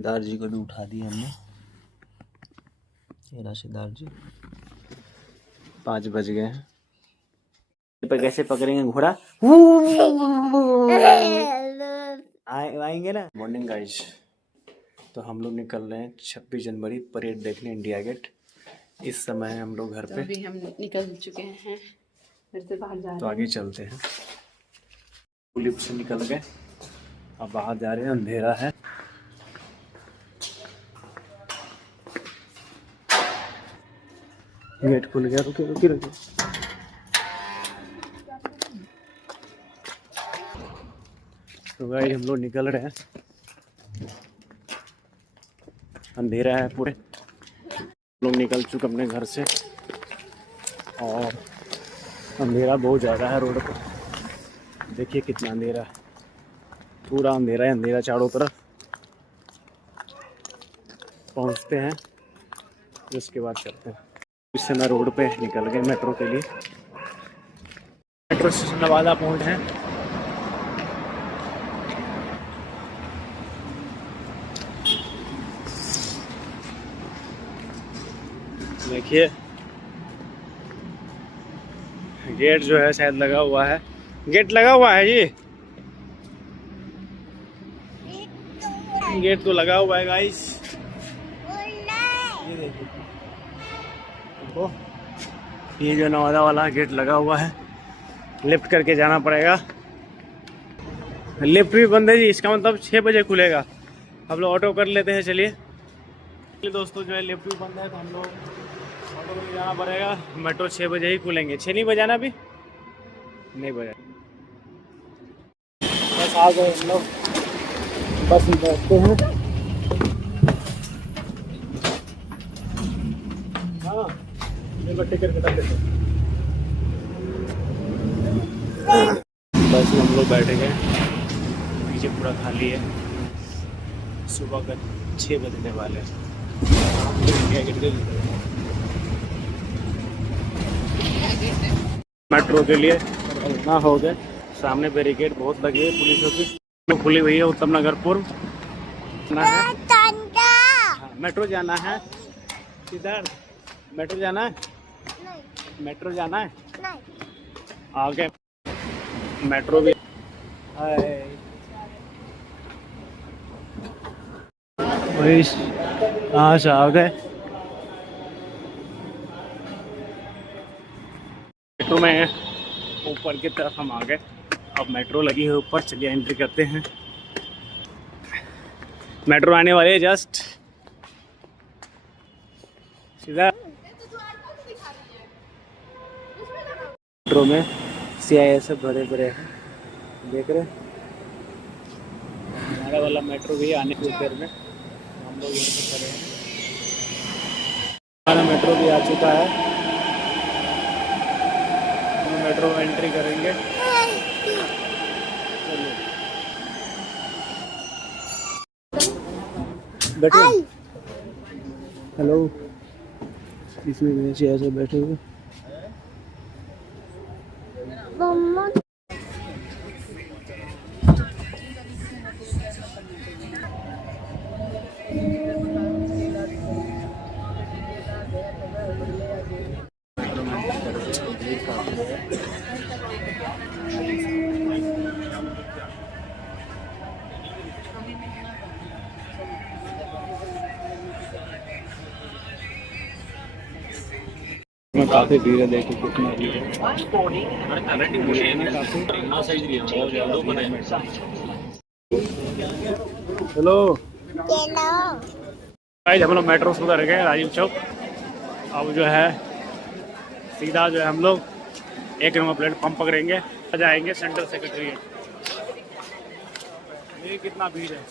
सिद्धार्थ जी को भी उठा दिया हमने। ये रहा सिद्धार्थ जी। 5 बज गए हैं। पर कैसे पकड़ेंगे घोड़ा? आएंगे ना। मॉर्निंग गाइस, तो हम लोग निकल रहे हैं 26 जनवरी परेड देखने इंडिया गेट। इस समय हम लोग घर पे। अभी हम निकल चुके हैं घर से बाहर जा रहे हैं। तो आगे चलते हैं। लिफ्ट से निकल गए, अब बाहर जा रहे हैं। अंधेरा है। गेट खुल गया। रुके रुके रुके। तो गाइस हम लोग निकल रहे हैं। अंधेरा है पूरे। लोग निकल चुके अपने घर से और अंधेरा बहुत ज़्यादा है रोड पर। देखिए कितना अंधेरा है। पूरा अंधेरा है, अंधेरा चारों तरफ। पहुंचते हैं उसके बाद चलते हैं। इस समय रोड पे निकल गए मेट्रो के लिए। मेट्रो स्टेशन नवादा पहुंच हैं। देखिए गेट जो है शायद लगा हुआ है। गेट लगा हुआ है जी। गेट तो लगा हुआ है गाइस। ये देखो, ये जो नवादा वाला गेट लगा हुआ है। लिफ्ट करके जाना पड़ेगा। लिफ्ट भी बंद है जी। इसका मतलब 6 बजे खुलेगा। हम लोग ऑटो कर लेते हैं। चलिए दोस्तों, जो है लिफ्ट भी बंद है तो हम लोग ऑटो में जाना पड़ेगा। मेट्रो 6 बजे ही खुलेंगे। 6 नहीं बजाना अभी, नहीं बजा। बस आ गए हम लोग। बस में बैठते हैं। हाँ, टिकट कटा देते हैं। बस में हम लोग बैठे गए। पीछे पूरा खाली है। सुबह का 6 बजने वाले हैं। मेट्रो के लिए रवाना हो गए। सामने बैरिकेड बहुत लगी है पुलिसों की। खुली हुई है उत्तम नगर पूर्व। मेट्रो जाना है किधर? मेट्रो जाना है? नहीं। मेट्रो जाना है? नहीं। आगे मेट्रो भी कहाँ से आ गए। मेट्रो में ऊपर की तरफ हम आ गए। अब मेट्रो लगी है ऊपर। चलिए एंट्री करते हैं। मेट्रो आने वाली है जस्ट। सीधा मेट्रो में CIS भरे भरे हैं। देख रहे हमारा वाला मेट्रो भी आने की देर में। हम लोग यहीं पे खड़े हैं। हमारा मेट्रो भी आ चुका है। हम मेट्रो में एंट्री करेंगे। चलिए बैठो। हेलो, इसमें ऐसे बैठे हुए। काफी भीड़ है। देखो कितना भीड़ है। हेलो भाई, हम लोग मेट्रो से उतर गए राजीव चौक। अब जो है सीधा जो है हम लोग 1 नंबर प्लेटफॉर्म पकड़ेंगे। जाएंगे सेंट्रल सेक्रेटरीट। ये कितना भीड़ है,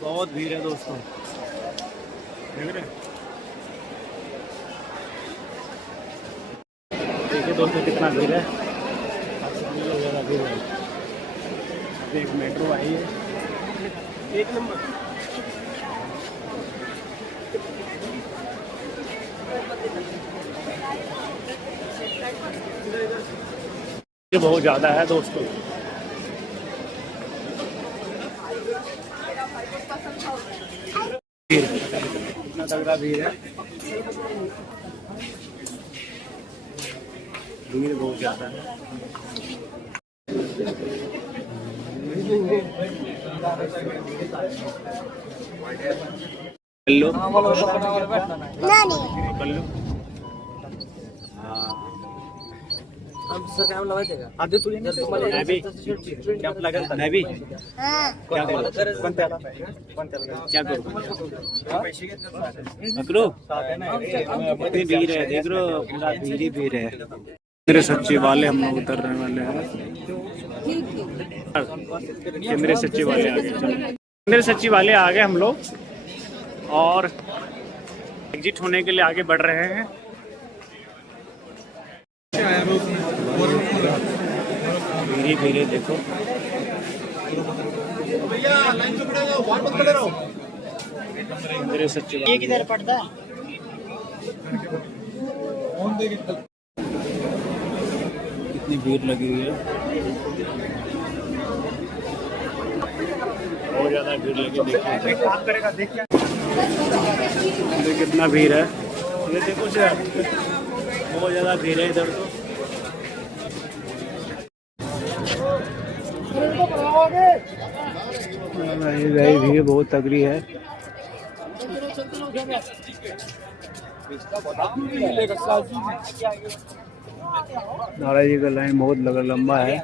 बहुत भीड़ है दोस्तों। देख रहे हैं? देखिए दोस्तों कितना भीड़ है। ज़्यादा भीड़ है। एक मेट्रो आई है 1 नंबर। ये बहुत ज़्यादा है दोस्तों। भीड़ कितना तगड़ा भीड़ है, भीड़ बहुत ज्यादा है। हेलो हम सर काम लगायचं का आधी तुझे मैं भी कैंप लगा मैं भी क्या करूं क्या करूं पकड़ो कितनी भीड़ है देख लो, पूरा भीड़ ही भीड़ है। केंद्रीय सचिवालय हम लोग उतरने वाले हैं। केंद्रीय सचिवालय आ गए, केंद्रीय सचिवालय आ गए हम लोग और एग्जिट होने के लिए आगे बढ़ रहे हैं। धीरे धीरे देखो, केंद्रीय सचिवालय ये किधर पड़ता है? कितनी भीड़ लगी हुई है, बहुत ज्यादा भीड़ लगी। देखिए कितना भीड़ है, ये देखो सर, बहुत ज्यादा भीड़ है इधर तो। भाई भीड़ बहुत तगड़ी है। नारा जी का लाइन बहुत लंबा है।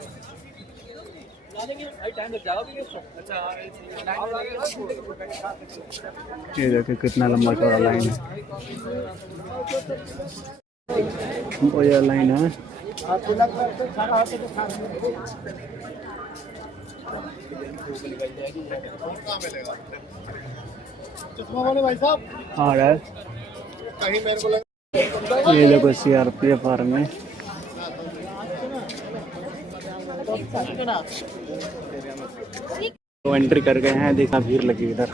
ये देखिए कितना लंबा चौड़ा लाइन है, वो ये लाइन है। भाई साहब आ रहा है, कहीं मेरे को लगा ये देखो CRPF आर्मी तो एंट्री कर गए हैं। देखा भीड़ लगी इधर,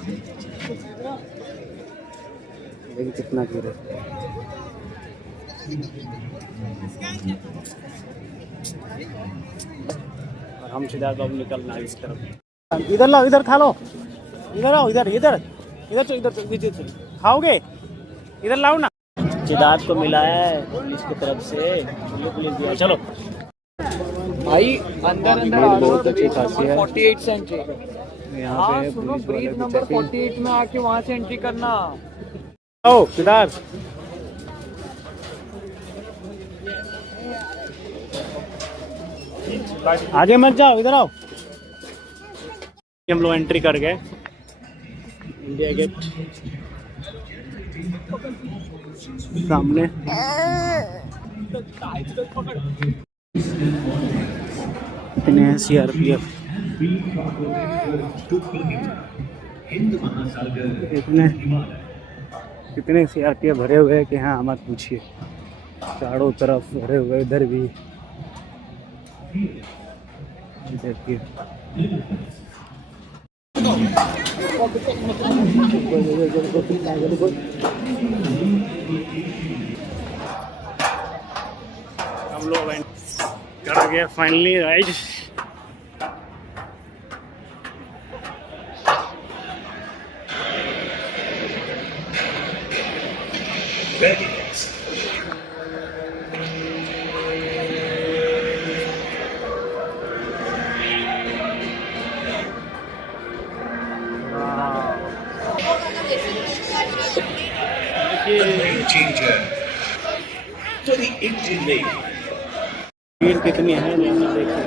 देखिए कितना भीड़ है। और हम सीधा अब निकलना है इस तरफ। इधर लाओ, इधर खा लो, इधर आओ, इधर इधर इधर इधर खाओगे, इधर लाओ ना। सिद्धार्थ को मिला है इसकी तरफ से पुलिस दिया। चलो भाई अंदर बहुत अच्छी खासी है। 48 से एंट्री, यहाँ पे पुलिस वाले भी नंबर चेकिंग। 48 में आके वहाँ से एंट्री करना। ओ सिद्धार्थ, आगे मत जाओ, इधर आओ। हम लोग एंट्री कर गए इंडिया गेट सामने। इतने हैं CRPF, इतने CRPF भरे हुए हैं कि हाँ मत पूछिए, चारों तरफ भरे हुए। इधर भी देखिए, हम लोग कर गए फाइनली राइड। भीड़ कितनी है यहाँ देखिए।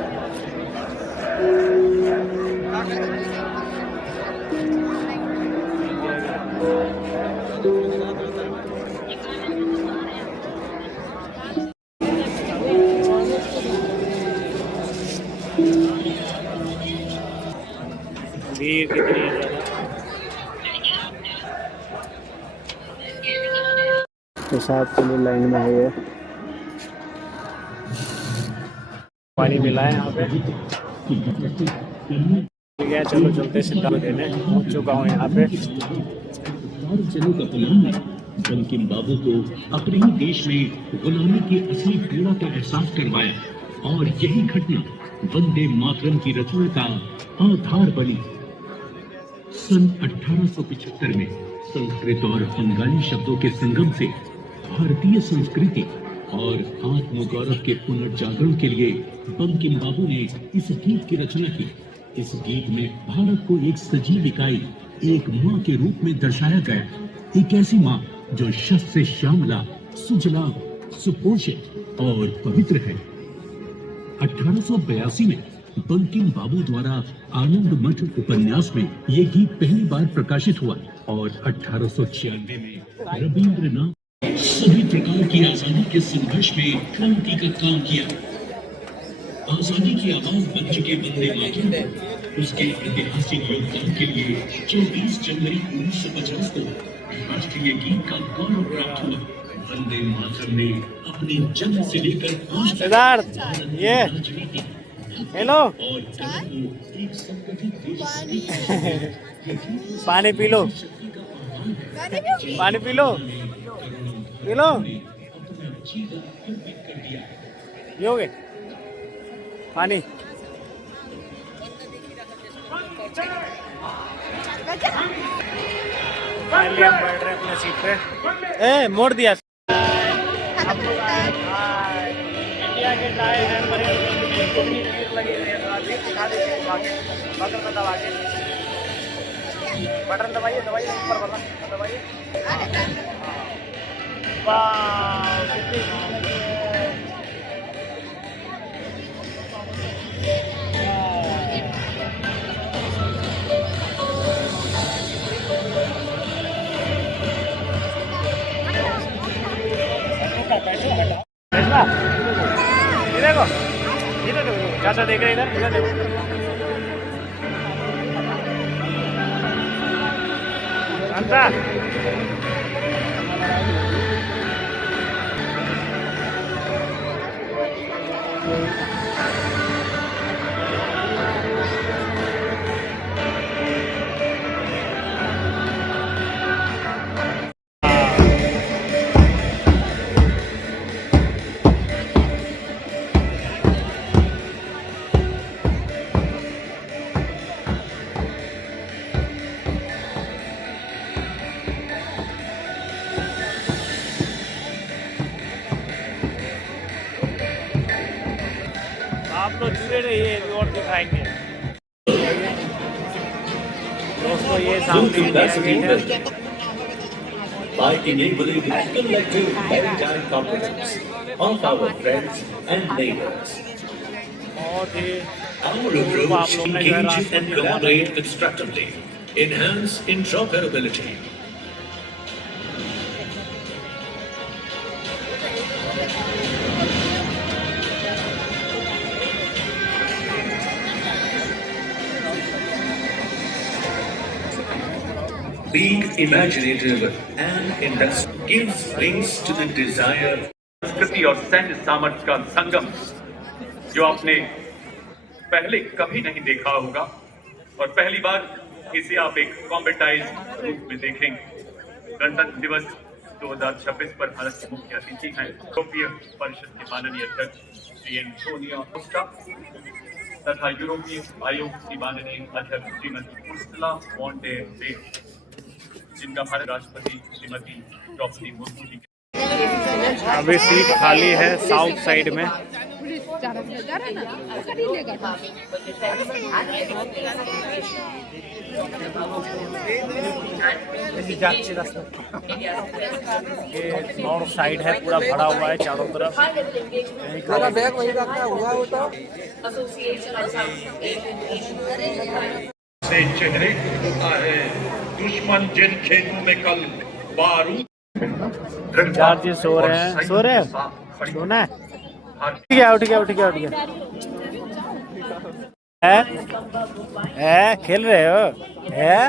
भीड़ कितनी है ज़्यादा। पेशाब के लिए लाइन में है ये, पानी मिला है यहाँ पे। ठीक है चलो चलते सिद्धार्थ देने, पहुँच चुका हूँ यहाँ पे। चलो का गुलाम नहीं, बल्कि बाबू को अपने ही देश में गुलामी की असली पीड़ा का एहसास करवाया और यही घटना वंदे मातरम की रचना का आधार बनी। सन 1875 में संस्कृत और बंगाली शब्दों के संगम से भारतीय संस्कृति और आत्मगौरव के पुनर्जागरण के लिए बंकिम बाबू ने इस गीत की रचना की। इस गीत में भारत को एक सजीव इकाई, एक माँ के रूप में दर्शाया गया। एक ऐसी माँ जो शस्य से श्यामला, सुजला, सुपोषित और पवित्र है। 1882 में बंकिम बाबू द्वारा आनंद मठ उपन्यास में ये गीत पहली बार प्रकाशित हुआ और 1896 में रविंद्रनाथ सभी प्रकार की आजादी के संघर्ष में क्रांति का काम किया। आजादी की आवाज बन चुके वंदे मातरम उसके ऐतिहासिक योगदान के लिए 24 जनवरी 1950 को राष्ट्रीय गीत का गौरव प्राप्त हुआ। वंदे मातरम ने अपने जन्म से लेकर सिद्धार्थ, ये हेलो पानी पी लो, पानी पी लो, पी लो, पियोगे पानी? फाइनली हम बैठ रहे हैं अपने सीट पे। ए मोड़ दिया। इंडिया के टायर हैं बड़े, कितनी भीड़ लगी हुई है। थोड़ा भीड़ दिखा दीजिए, बटन में दबा के, बटन दबाइए, दबाइए ऊपर वाला दबाइए। वाह कितनी भीड़ लगी है। ये देखो, इधर देखो, चाचा देख रहे इधर, इधर देखो। चाचा आप लोग जुड़े रहिए और दिखाएंगे। दोस्तों ये सामने है by enabling collective maritime competence of our friends and neighbors. बहुत ही Our approach engage and collaborate constructively, enhance interoperability. Being imaginative and industrial gives wings to the desire. संस्कृति और सैन्य सामर्थ्य का संगम जो आपने पहले कभी नहीं देखा होगा और पहली बार इसे आप एक कॉम्बेटाइज्ड रूप में देखेंगे। गणतंत्र दिवस 2026 पर भारत के मुख्य अतिथि हैं यूरोपीय परिषद के माननीय अध्यक्ष श्री एंटोनियो कोस्टा तथा यूरोपीय आयोग की माननीय अध्यक्ष Shrimati Ursula von der Leyen, जिनका भारत राष्ट्रपति श्रीमती द्रौपदी मुर्मू जी। अभी सीट खाली है साउथ साइड में। ये नॉर्थ साइड है, पूरा भरा हुआ है चारों तरफ। बैग वही रखा हुआ हो तो से चेहरे होता है दुश्मन जिन खेतों में कल बारूद। चार जी सो रहे हैं, सो रहे हैं, सोना है। उठ गया उठ गया उठ गया उठ गया। है खेल रहे हो है?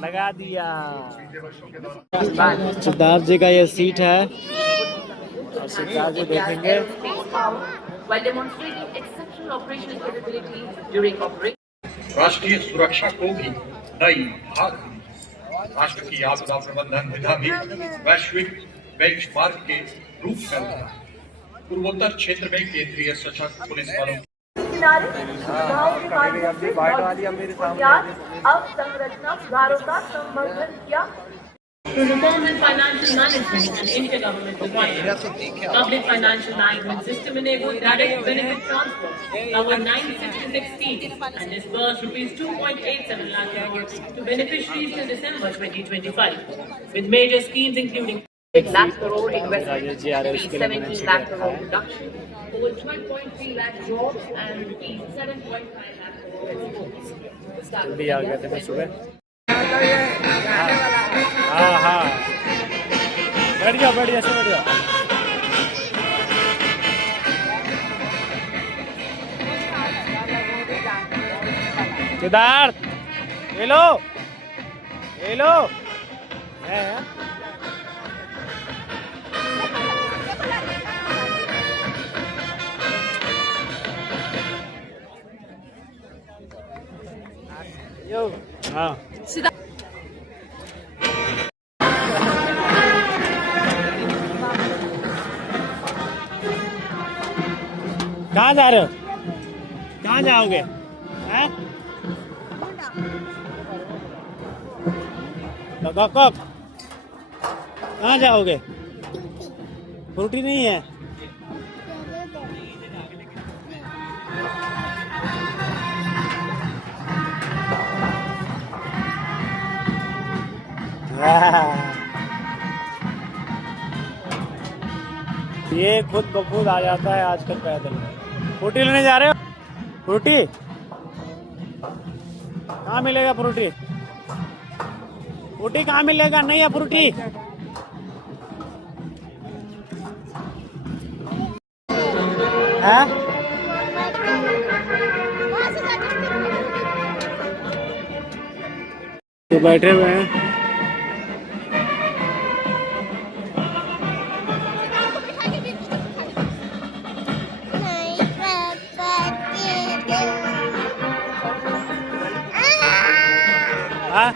लगा दिया। सिद्धार्थ जी का ये सीट है और सिद्धार्थ जी देखेंगे। राष्ट्रीय सुरक्षा को भी नई भाग राष्ट्र की आपदा प्रबंधन विधा भी वैश्विक बेंचमार्क के रूप में पूर्वोत्तर क्षेत्र में केंद्रीय सशस्त्र पुलिस बलों किनारे सुविधाओं के माध्यम से लॉजिस्टिक्स बुनियाद अवसंरचना सुधारों का संवर्धन किया। To reform in financial management and intergovernmental bodies. Public financial management system enabled direct benefit transfer, covered 966 schemes and disbursed rupees 2.87 lakh crores to beneficiaries till December 2025, with major schemes including 1 lakh crore investment, 17 lakh crore reduction, over 12.3 lakh jobs and rupees 7.5 lakh crore exports. भी आ गए थे सुबह। हाँ हाँ बैठ जाओ बैठ जाओ। सिद्धार्थ हेलो हेलो है यो हाँ कहाँ जा रहे हो? कहाँ जाओगे? हैं? कब कहाँ जाओगे? फ्रूटी नहीं है? ये खुद ब खुद आ जाता है आजकल पैदल। फ्रूटी लेने जा रहे हो? फ्रूटी कहाँ मिलेगा? फ्रूटी फ्रूटी कहाँ मिलेगा? नहीं है फ्रूटी। हैं? तो बैठे हुए हैं। हाँ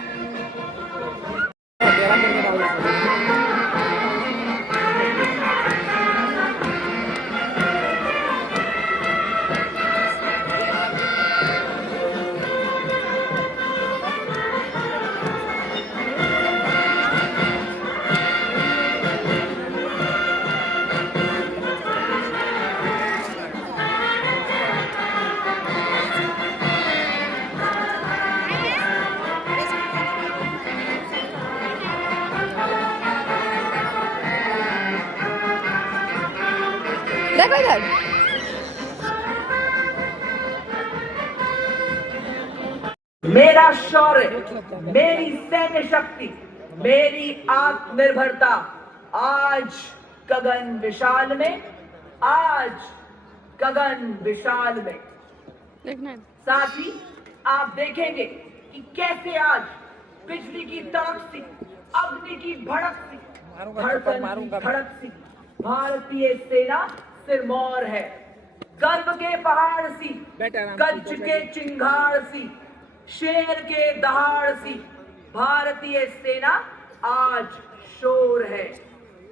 देखो इधर मेरा शौर्य, मेरी सैन्य शक्ति, मेरी आत्मनिर्भरता आज गगन विशाल में, आज गगन विशाल में। देखना साथ ही आप देखेंगे कि कैसे आज बिजली की तड़क सी, अग्नि की भड़क सी, धड़कन की धड़क सी भारतीय सेना सिरमौर है। गर्व के पहाड़ सी, गज के चिंगार सी, शेर के दहाड़ सी भारतीय सेना आज शोर है।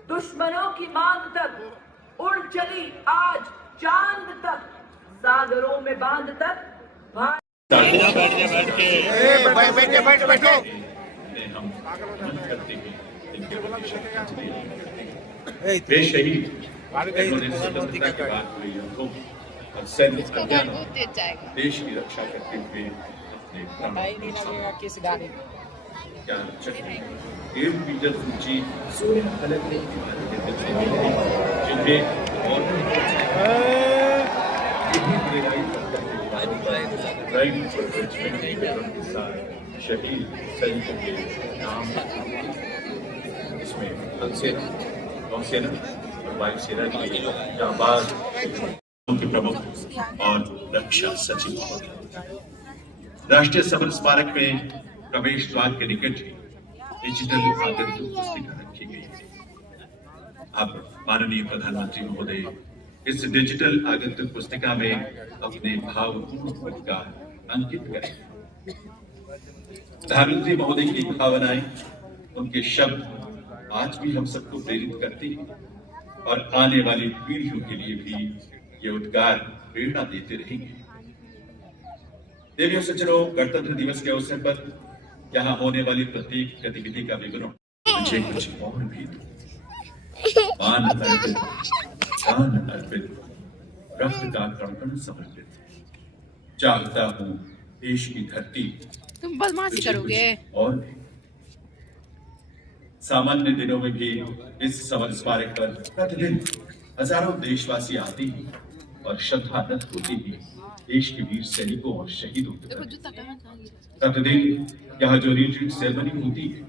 दुश्मनों की मांग तक उड़ चली आज चांद तक, सागरों में बांध तक वे शहीद उन्होंने स्वतंत्रता के बाद हुए युद्धों और सैन्य अभियानों देश की रक्षा करते हुए अपने प्राण क्या एयर पीटर फूची अलग जिन्हें और शहीद सैनिकों के नाम इसमें थल सेना, नौसेना और वायुसेना की जांबाज के प्रमुख और रक्षा सचिव। राष्ट्रीय समर स्मारक में प्रवेश द्वार के निकट डिजिटल आगंतुक पुस्तिका रखी गई है। अब माननीय प्रधानमंत्री महोदय इस डिजिटल आगंतुक पुस्तिका में अपने भावपूर्ण विचार अंकित करें। प्रधानमंत्री महोदय की भावनाएं, उनके शब्द आज भी हम सबको प्रेरित करते हैं और आने वाली पीढ़ियों के लिए भी ये उद्गार प्रेरणा देते रहेंगे। देवियों सज्जनों, गणतंत्र दिवस के अवसर पर यहाँ होने वाली प्रत्येक गतिविधि का विवरण मुझे कुछ और भी दो। मान अर्पित, दान अर्पित, रक्त का कण समर्पित, चाहता हूँ देश की धरती तुम बदमाशी करोगे। और भी। सामान्य दिनों में भी इस समर स्मारक पर प्रतिदिन हजारों देशवासी आते हैं और श्रद्धा नत होती है देश के वीर सैनिकों और शहीदों के प्रति। प्रतिदिन यहाँ जो रिट्रीट सेरेमनी होती है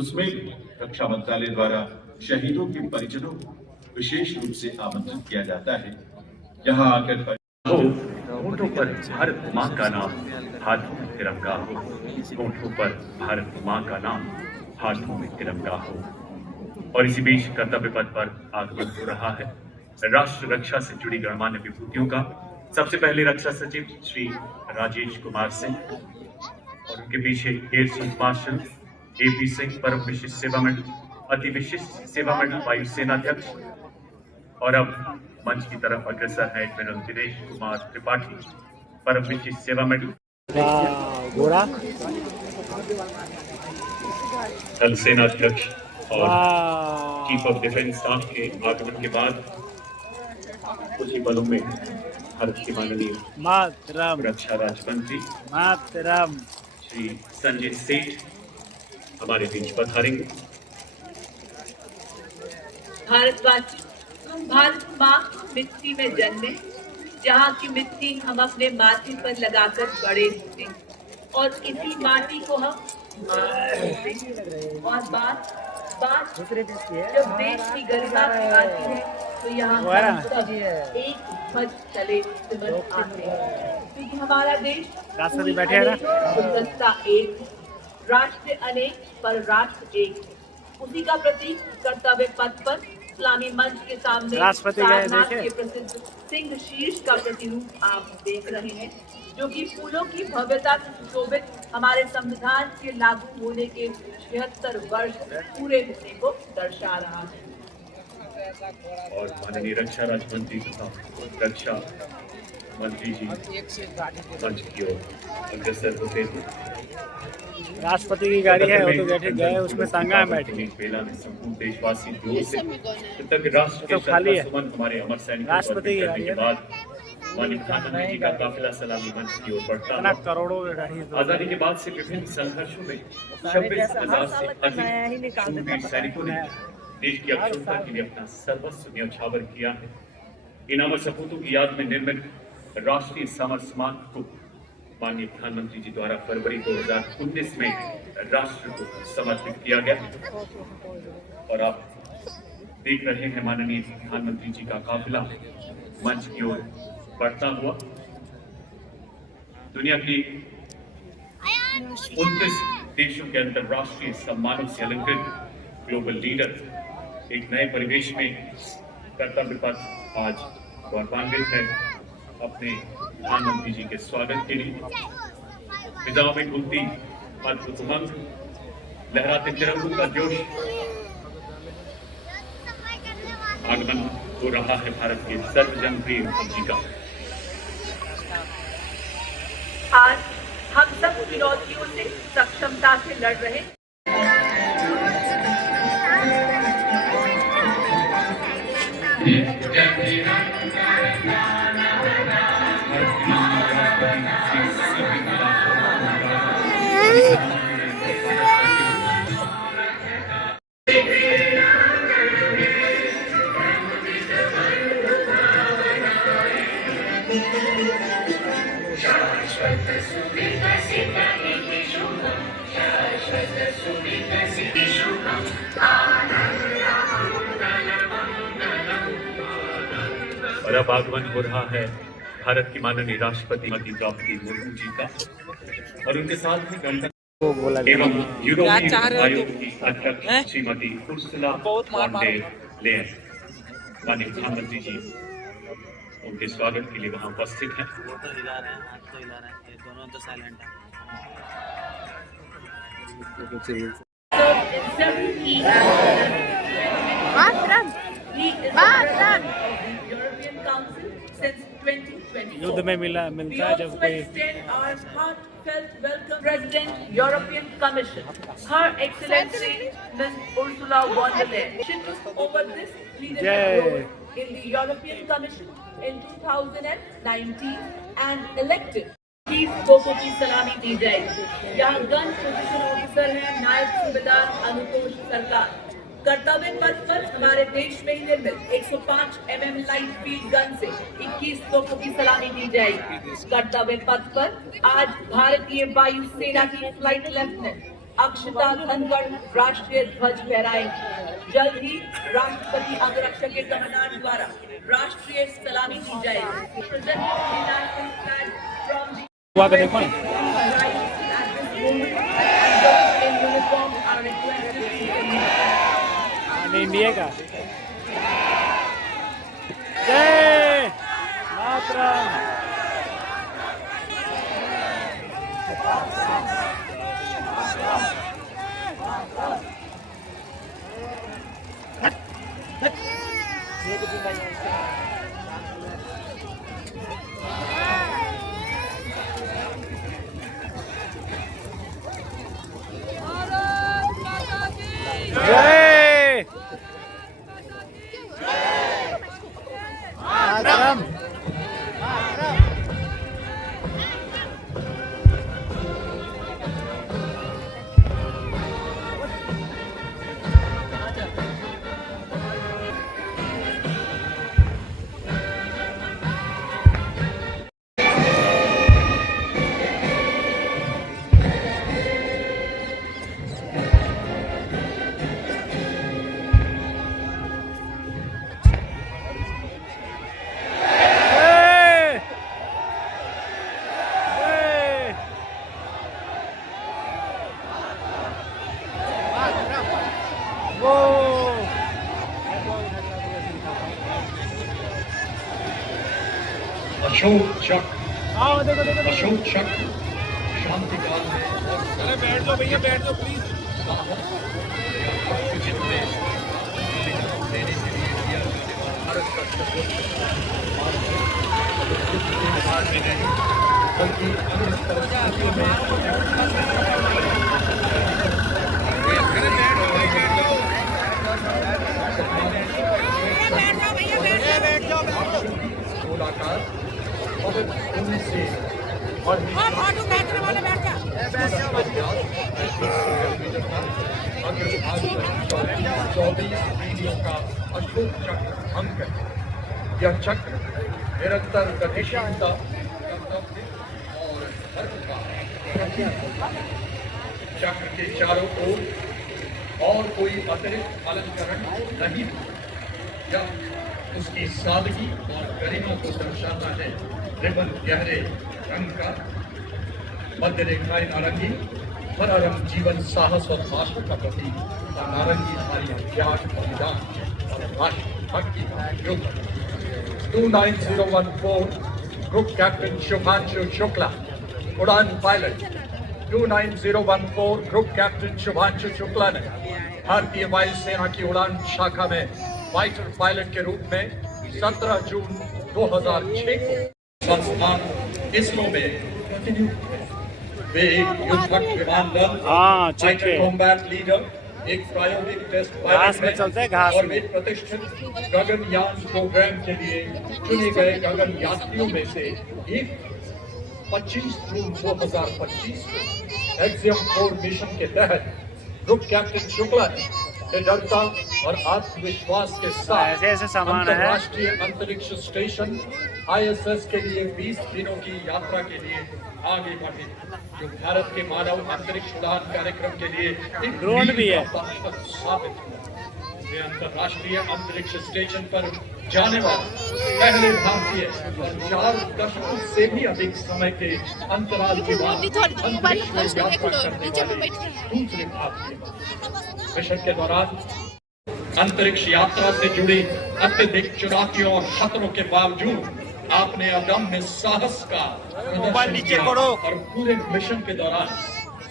उसमें भी रक्षा मंत्रालय द्वारा शहीदों के परिजनों को विशेष रूप से आमंत्रित किया जाता है। यहाँ आकर होठों पर भारत माँ का नाम, हाथों में तिरंगा हो। होठों पर भारत माँ का नाम, हाथों में तिरंगा हो। और इसी बीच कर्तव्य पथ पर आगमन हो रहा है राष्ट्र रक्षा से जुड़ी गणमान्य विभूतियों का। सबसे पहले रक्षा सचिव श्री राजेश कुमार सिंह और उनके पीछे air chief marshal AP Singh, परम विशिष्ट सेवा मेडल, अति विशिष्ट सेवा मेडल वायुसेना अध्यक्ष। और अब मंच की तरफ अग्रसर है एडमिरल दिनेश कुमार त्रिपाठी, परम विशिष्ट सेवा मेडल। घोड़ा थल सेना अध्यक्ष और चीफ ऑफ डिफेंस स्टाफ के आगमन के बाद कुछ ही पलों में भारत के माननीय मातरम रक्षा राज्य मंत्री मातरम श्री संजय सेठ हमारे बीच पधारेंगे। भारतवासी, भारत माँ मिट्टी में जन्मे, जहाँ की मिट्टी हम अपने माथे पर लगाकर बड़े होते और इसी माटी को हम और बात जब देश की गरिमा की आती है तो यहाँ हम सब एक ध्वज तले सिमट आते हैं, क्योंकि हमारा देश गुलदस्ता एक, राष्ट्र अनेक पर राष्ट्र एक। उसी का प्रतीक कर्तव्य पथ पर इस्लामी मंच के सामने सारनाथ के प्रसिद्ध सिंह शीर्ष का प्रतिरूप आप देख रहे हैं, जो कि फूलों की भव्यता से सुशोभित हमारे संविधान के लागू होने के 76 वर्ष पूरे होने को दर्शा रहा है। और माननीय रक्षा राज्य मंत्री तथा रक्षा मंत्री जी मंच की ओर अग्रसर होते थे। राष्ट्रपति की गाड़ी है, वो तो बैठे गए उसमें टांगा है बैठे। मेला में संपूर्ण देशवासी जोर से कृतज्ञ राष्ट्र के श्रद्धासुमन हमारे अमर सैनिकों को अर्पित करने के बाद माननीय प्रधानमंत्री जी का काफिला सलामी मंच की ओर बढ़ता है। करोड़ों आजादी के बाद से विभिन्न संघर्षों में 26,000 से अधिक शूरवीर सैनिकों ने देश की अखंडता के लिए अपना सर्वस्व न्यौछावर किया है। इन अमर सपूतों की याद में निर्मित राष्ट्रीय समर स्मारक को माननीय प्रधानमंत्री जी द्वारा फरवरी 2019 में राष्ट्र को समर्पित किया गया। और आप देख रहे हैं माननीय प्रधानमंत्री जी का काफिला मंच की ओर बढ़ता हुआ। दुनिया की 29 देशों के अंतर्राष्ट्रीय सम्मानों से अलंकृत ग्लोबल लीडर एक नए परिवेश में कर्तव्य पथ आज गौरवान्वित है अपने प्रधानमंत्री जी के स्वागत के लिए। फिजाओं में घूमती अद्भुत उमंग, लहराते तिरंगों का जोश, आगमन हो रहा है भारत के सर्वजनप्रिय जी का। आज हम सब चुनौतियों से सक्षमता से लड़ रहे हैं। और अब आगमन हो रहा है भारत की माननीय राष्ट्रपति द्रौपदी मुर्मू जी का और उनके साथ ही गणतंत्र एवं यूरोपीय आयोग की अध्यक्ष Shrimati Ursula von der Leyen. माननीय प्रधानमंत्री जी उनके स्वागत के लिए वहां उपस्थित हैं। He is the president of the European Council since 2010. 2024. युद्ध में मिलता We है जब also कोई extend our heartfelt welcome President, European Commission, Her Excellency Ms. Ursula von der Leyen. She took over this leadership role in the European Commission in 2019 and elected. की तोपों की सलामी दी जाएगी। यहाँ गन पोजीशन ऑफिसर है नायब सूबेदार अनुतोष सरकार। कर्तव्य पथ पर हमारे देश में ही निर्मित 105 mm लाइट फील्ड गन से 21 तोपों की सलामी दी जाएगी। कर्तव्य पथ पर आज भारतीय वायुसेना की फ्लाइट लेफ्टिनेंट अक्षता धनखड़ राष्ट्रीय ध्वज फहराएंगी। जल्द ही राष्ट्रपति अंगरक्षक के कमांडेंट द्वारा राष्ट्रीय सलामी दी जाएगी। हुआ का देखो ना इंडिया का जय मातरम। जय मातरम। अशोक चक्र अशोक चक्र शांति काल में बैठ जाओ भैया, बैठ जाओ प्लीज। भारत का बल्कि अन्य परिस्थितियों में मुलाकात उनसे और चौबीस पीढ़ियों का अशोक चक्र अंक है। यह चक्र निरंतर गतिशीलता और धर्म का चक्र के चारों ओर और कोई अतिरिक्त अलंकरण नहीं, यह उसकी सादगी और गरिमा को दर्शाता है। रिबन गहरे रंग का, मध्य रेखाएं नारंगी, हरा रंग जीवन साहस और भाषा का प्रतीक, और नारंगी हमारी त्याग बलिदान और राष्ट्रभक्ति का युद्ध। 29014 ग्रुप कैप्टन शुभांशु शुक्ला, उड़ान pilot. 29014 group captain Shubhanshu Shukla ने भारतीय वायुसेना की उड़ान शाखा में फाइटर पायलट के रूप में 17 जून 2006 को संस्थान इसरो में प्रतिनियुक्त हुए। वे एक युद्धक विमान दल, फाइटर कॉम्बैट लीडर, एक प्रायोगिक टेस्ट पायलट हैं और वे प्रतिष्ठित गगनयान प्रोग्राम के लिए चुने गए गगन यात्रियों में से एक। 25 जून 2025 को एक्सियम 4 मिशन के तहत ग्रुप कैप्टन शुक्ला ने निडरता और आत्मविश्वास के साथ अंतर्राष्ट्रीय अंतरिक्ष स्टेशन ISS के लिए 20 दिनों की यात्रा के लिए आगे बढ़े, जो भारत के मानव अंतरिक्ष उड़ान कार्यक्रम के लिए एक ड्रोन भी है साबित हुआ। वे अंतर्राष्ट्रीय अंतरिक्ष स्टेशन पर जाने वाले पहले भारतीय और 4 दशकों से भी अधिक समय के अंतराल के बाद अंतरिक्ष में यात्रा करने वाले दूसरे भारतीय। मिशन के दौरान अंतरिक्ष यात्रा से जुड़ी अत्यधिक चुनौतियों और खतरों के बावजूद आपने अदम्य साहस का प्रदर्शन किया और पूरे मिशन के दौरान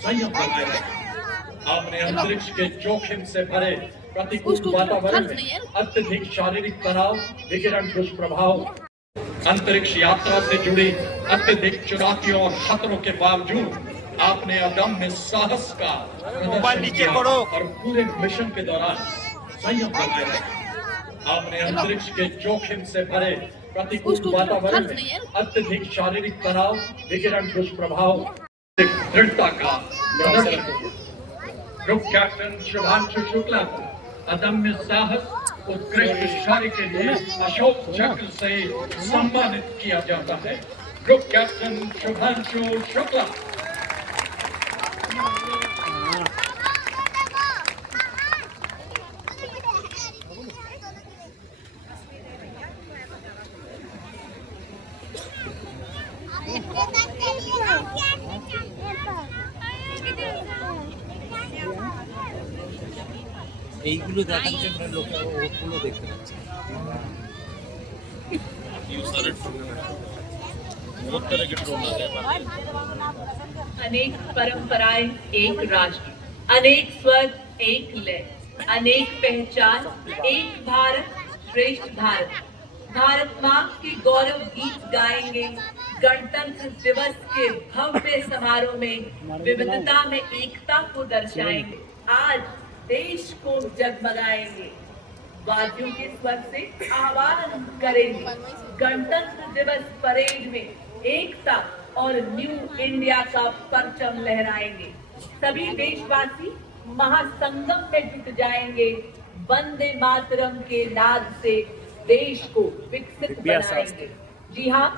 संयम बनाए रखा। आपने अंतरिक्ष के जोखिम से भरे प्रतिकूल वातावरण में अत्यधिक शारीरिक तनाव, विकिरण दुष्प्रभाव अंतरिक्ष यात्रा से जुड़ी अत्यधिक चुनौतियों और खतरों के बावजूद आपने अदम्य साहस का प्रदर्शन किया और पूरे मिशन के दौरान संयम बनाए रखा। आपने अंतरिक्ष के जोखिम से भरे प्रतिकूल वातावरण में अत्यधिक शारीरिक तनाव, विकिरण दुष्प्रभाव, दृढ़ता का प्रदर्शन किया। ग्रुप कैप्टन शुभांशु शुक्ला को अदम्य साहस, उत्कृष्ट शौर्य के लिए अशोक चक्र से सम्मानित किया जाता है। Group captain Shubhanshu Shukla. এইগুলো দেখার জন্য লোকে ওগুলো দেখতে পাচ্ছে। अनेक परंपराएं एक राष्ट्र, अनेक स्वर एक लय, अनेक पहचान एक भारत श्रेष्ठ भारत। भारत माँ के गौरव गीत गाएंगे। गणतंत्र दिवस के भव्य समारोह में विविधता में एकता को दर्शाएंगे। आज देश को जगमगाएंगे। वाद्यों के स्वर से आह्वान करेंगे। गणतंत्र दिवस परेड में एकता और न्यू इंडिया का परचम लहराएंगे। सभी देशवासी महासंगम में जुट जाएंगे। वंदे मातरम के नाद से देश को विकसित बनाएंगे। जी हाँ,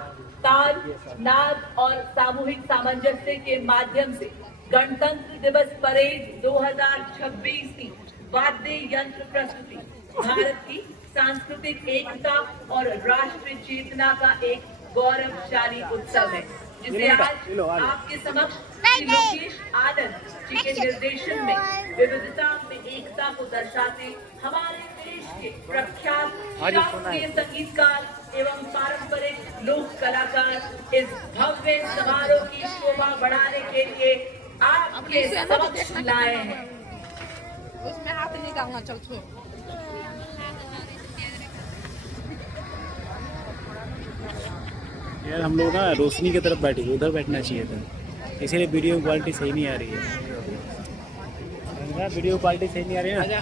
ताल, नाद और सामूहिक सामंजस्य के माध्यम से गणतंत्र दिवस परेड 2026 की वाद्य यंत्र प्रस्तुति भारत की सांस्कृतिक एकता और राष्ट्रीय चेतना का एक गौरवशाली उत्सव है, जिसे आज आपके समक्ष श्री लोकेश आनंद जी के निर्देशन में विविधता में एकता को दर्शाते हमारे देश के प्रख्यात शास्त्रीय संगीतकार एवं पारंपरिक लोक कलाकार इस भव्य समारोह की शोभा बढ़ाने के लिए आपके समक्ष लाए हैं। उसमें हाथ नहीं डालना, चल छो। यार हम लोग ना रोशनी की तरफ बैठे, उधर बैठना चाहिए था, इसीलिए वीडियो क्वालिटी सही नहीं आ रही है। वीडियो क्वालिटी सही नहीं आ रही है ना।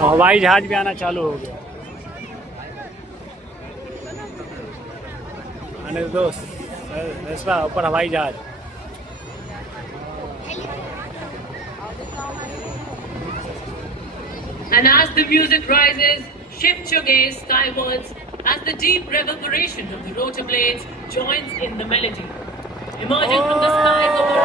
हवाई जहाज भी आना चालू हो गया। आने दोस्त, इस बार ऊपर हवाई जहाज। And as the music rises, shift your gaze skywards as the deep reverberation of the rotor blades joins in the melody. Emerging from the skies of the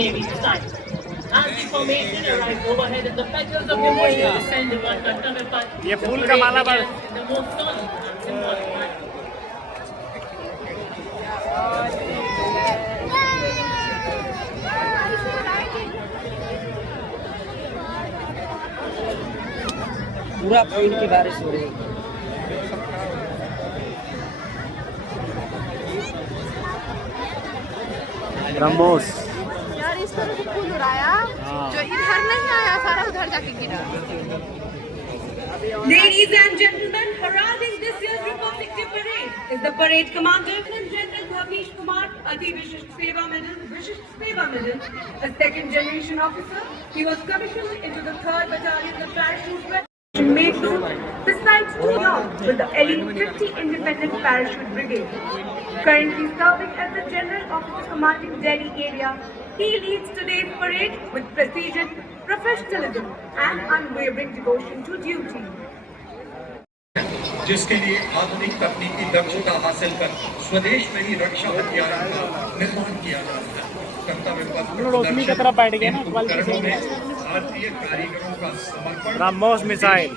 Navy side. As the formation arrives overhead and the petals of the moon descend upon Kartavya ये फूल का माला पर the most solemn and symbolic manner. पूरा फूल की बारिश हो रही है। ब्रह्मोस यार इस तरह से फूल उड़ाया जो इधर नहीं आया, सारा उधर जाके गिरा। Ladies and gentlemen, heralding this year's Republic Day Parade is the parade commander, Lieutenant General Bhavnesh Kumar, Ati Vishisht Seva Medal, a second generation officer. He was commissioned into the 3rd Battalion of Parachute Regiment, made known besides 2 years with the elite 50 Independent Parachute Brigade. Currently serving as the General Officer commanding Delhi area, he leads today's parade with precision, professionalism and unwavering devotion to duty. जिसके लिए आधुनिक तकनीकी दक्षता हासिल कर स्वदेश में ही रक्षा हथियारों का निर्माण किया जा रहा है। कर्तव्य पथ रोशनी की तरफ बैठ गया ना, उपकरणों में भारतीय कारीगरों का समर्पण ब्रह्मोस मिसाइल।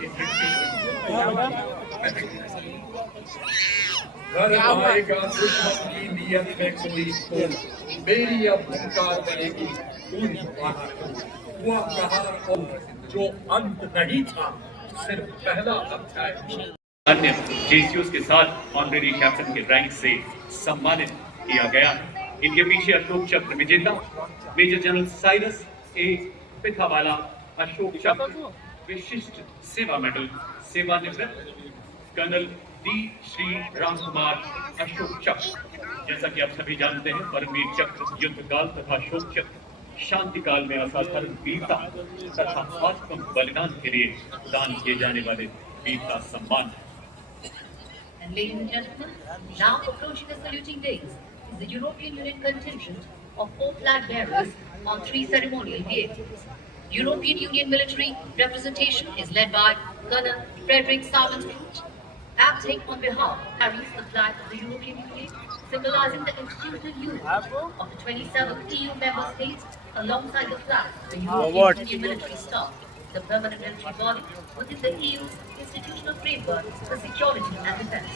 घर आएगा दुश्मन की नियत में कोई खोल, मेरी अब हुंकार बनेगी पूरी बात। हुआ प्रहार और जो अंत नहीं था, सिर्फ पहला अध्याय। अन्य जेसीयूज के साथ ऑनरेरी कैप्टन के रैंक से सम्मानित किया गया। इनके पीछे अशोक चक्र विजेता मेजर जनरल साइरस ए पिथावाला, अशोक चक्र विशिष्ट सेवा मेडल सेवानिवृत्त कर्नल डी श्री राम कुमार अशोक चक्र। जैसा कि आप सभी जानते हैं, परमवीर चक्र युद्ध काल तथा अशोक चक्र शांति काल में असाधारण वीरता तथा आत्म बलिदान के लिए दान किए जाने वाले वीरता सम्मान। And ladies and gentlemen, now approaching the saluting days is the European Union contingent of 4 flag bearers on 3 ceremonial gates. European Union military representation is led by Colonel Frederick Savant, acting on behalf carries the flag of the European Union, symbolizing the institutional unity of the 27 EU member states alongside the flag of the European Union military staff, the permanent military body within the EU's institutional framework for security and defense.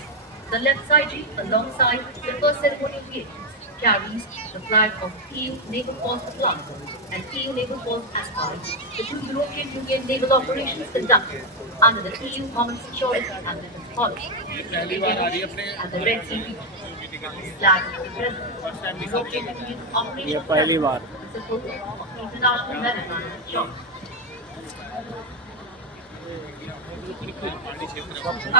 The left side alongside the first ceremonial gate carries the flag of EU Naval Force Atlanta and EU Naval Force Aspire, the 2 European Union naval operations conducted under the EU Common Security and Defense Policy. And the Red Sea region. This flag represents the European Union operational पहली बार। support of international maritime law.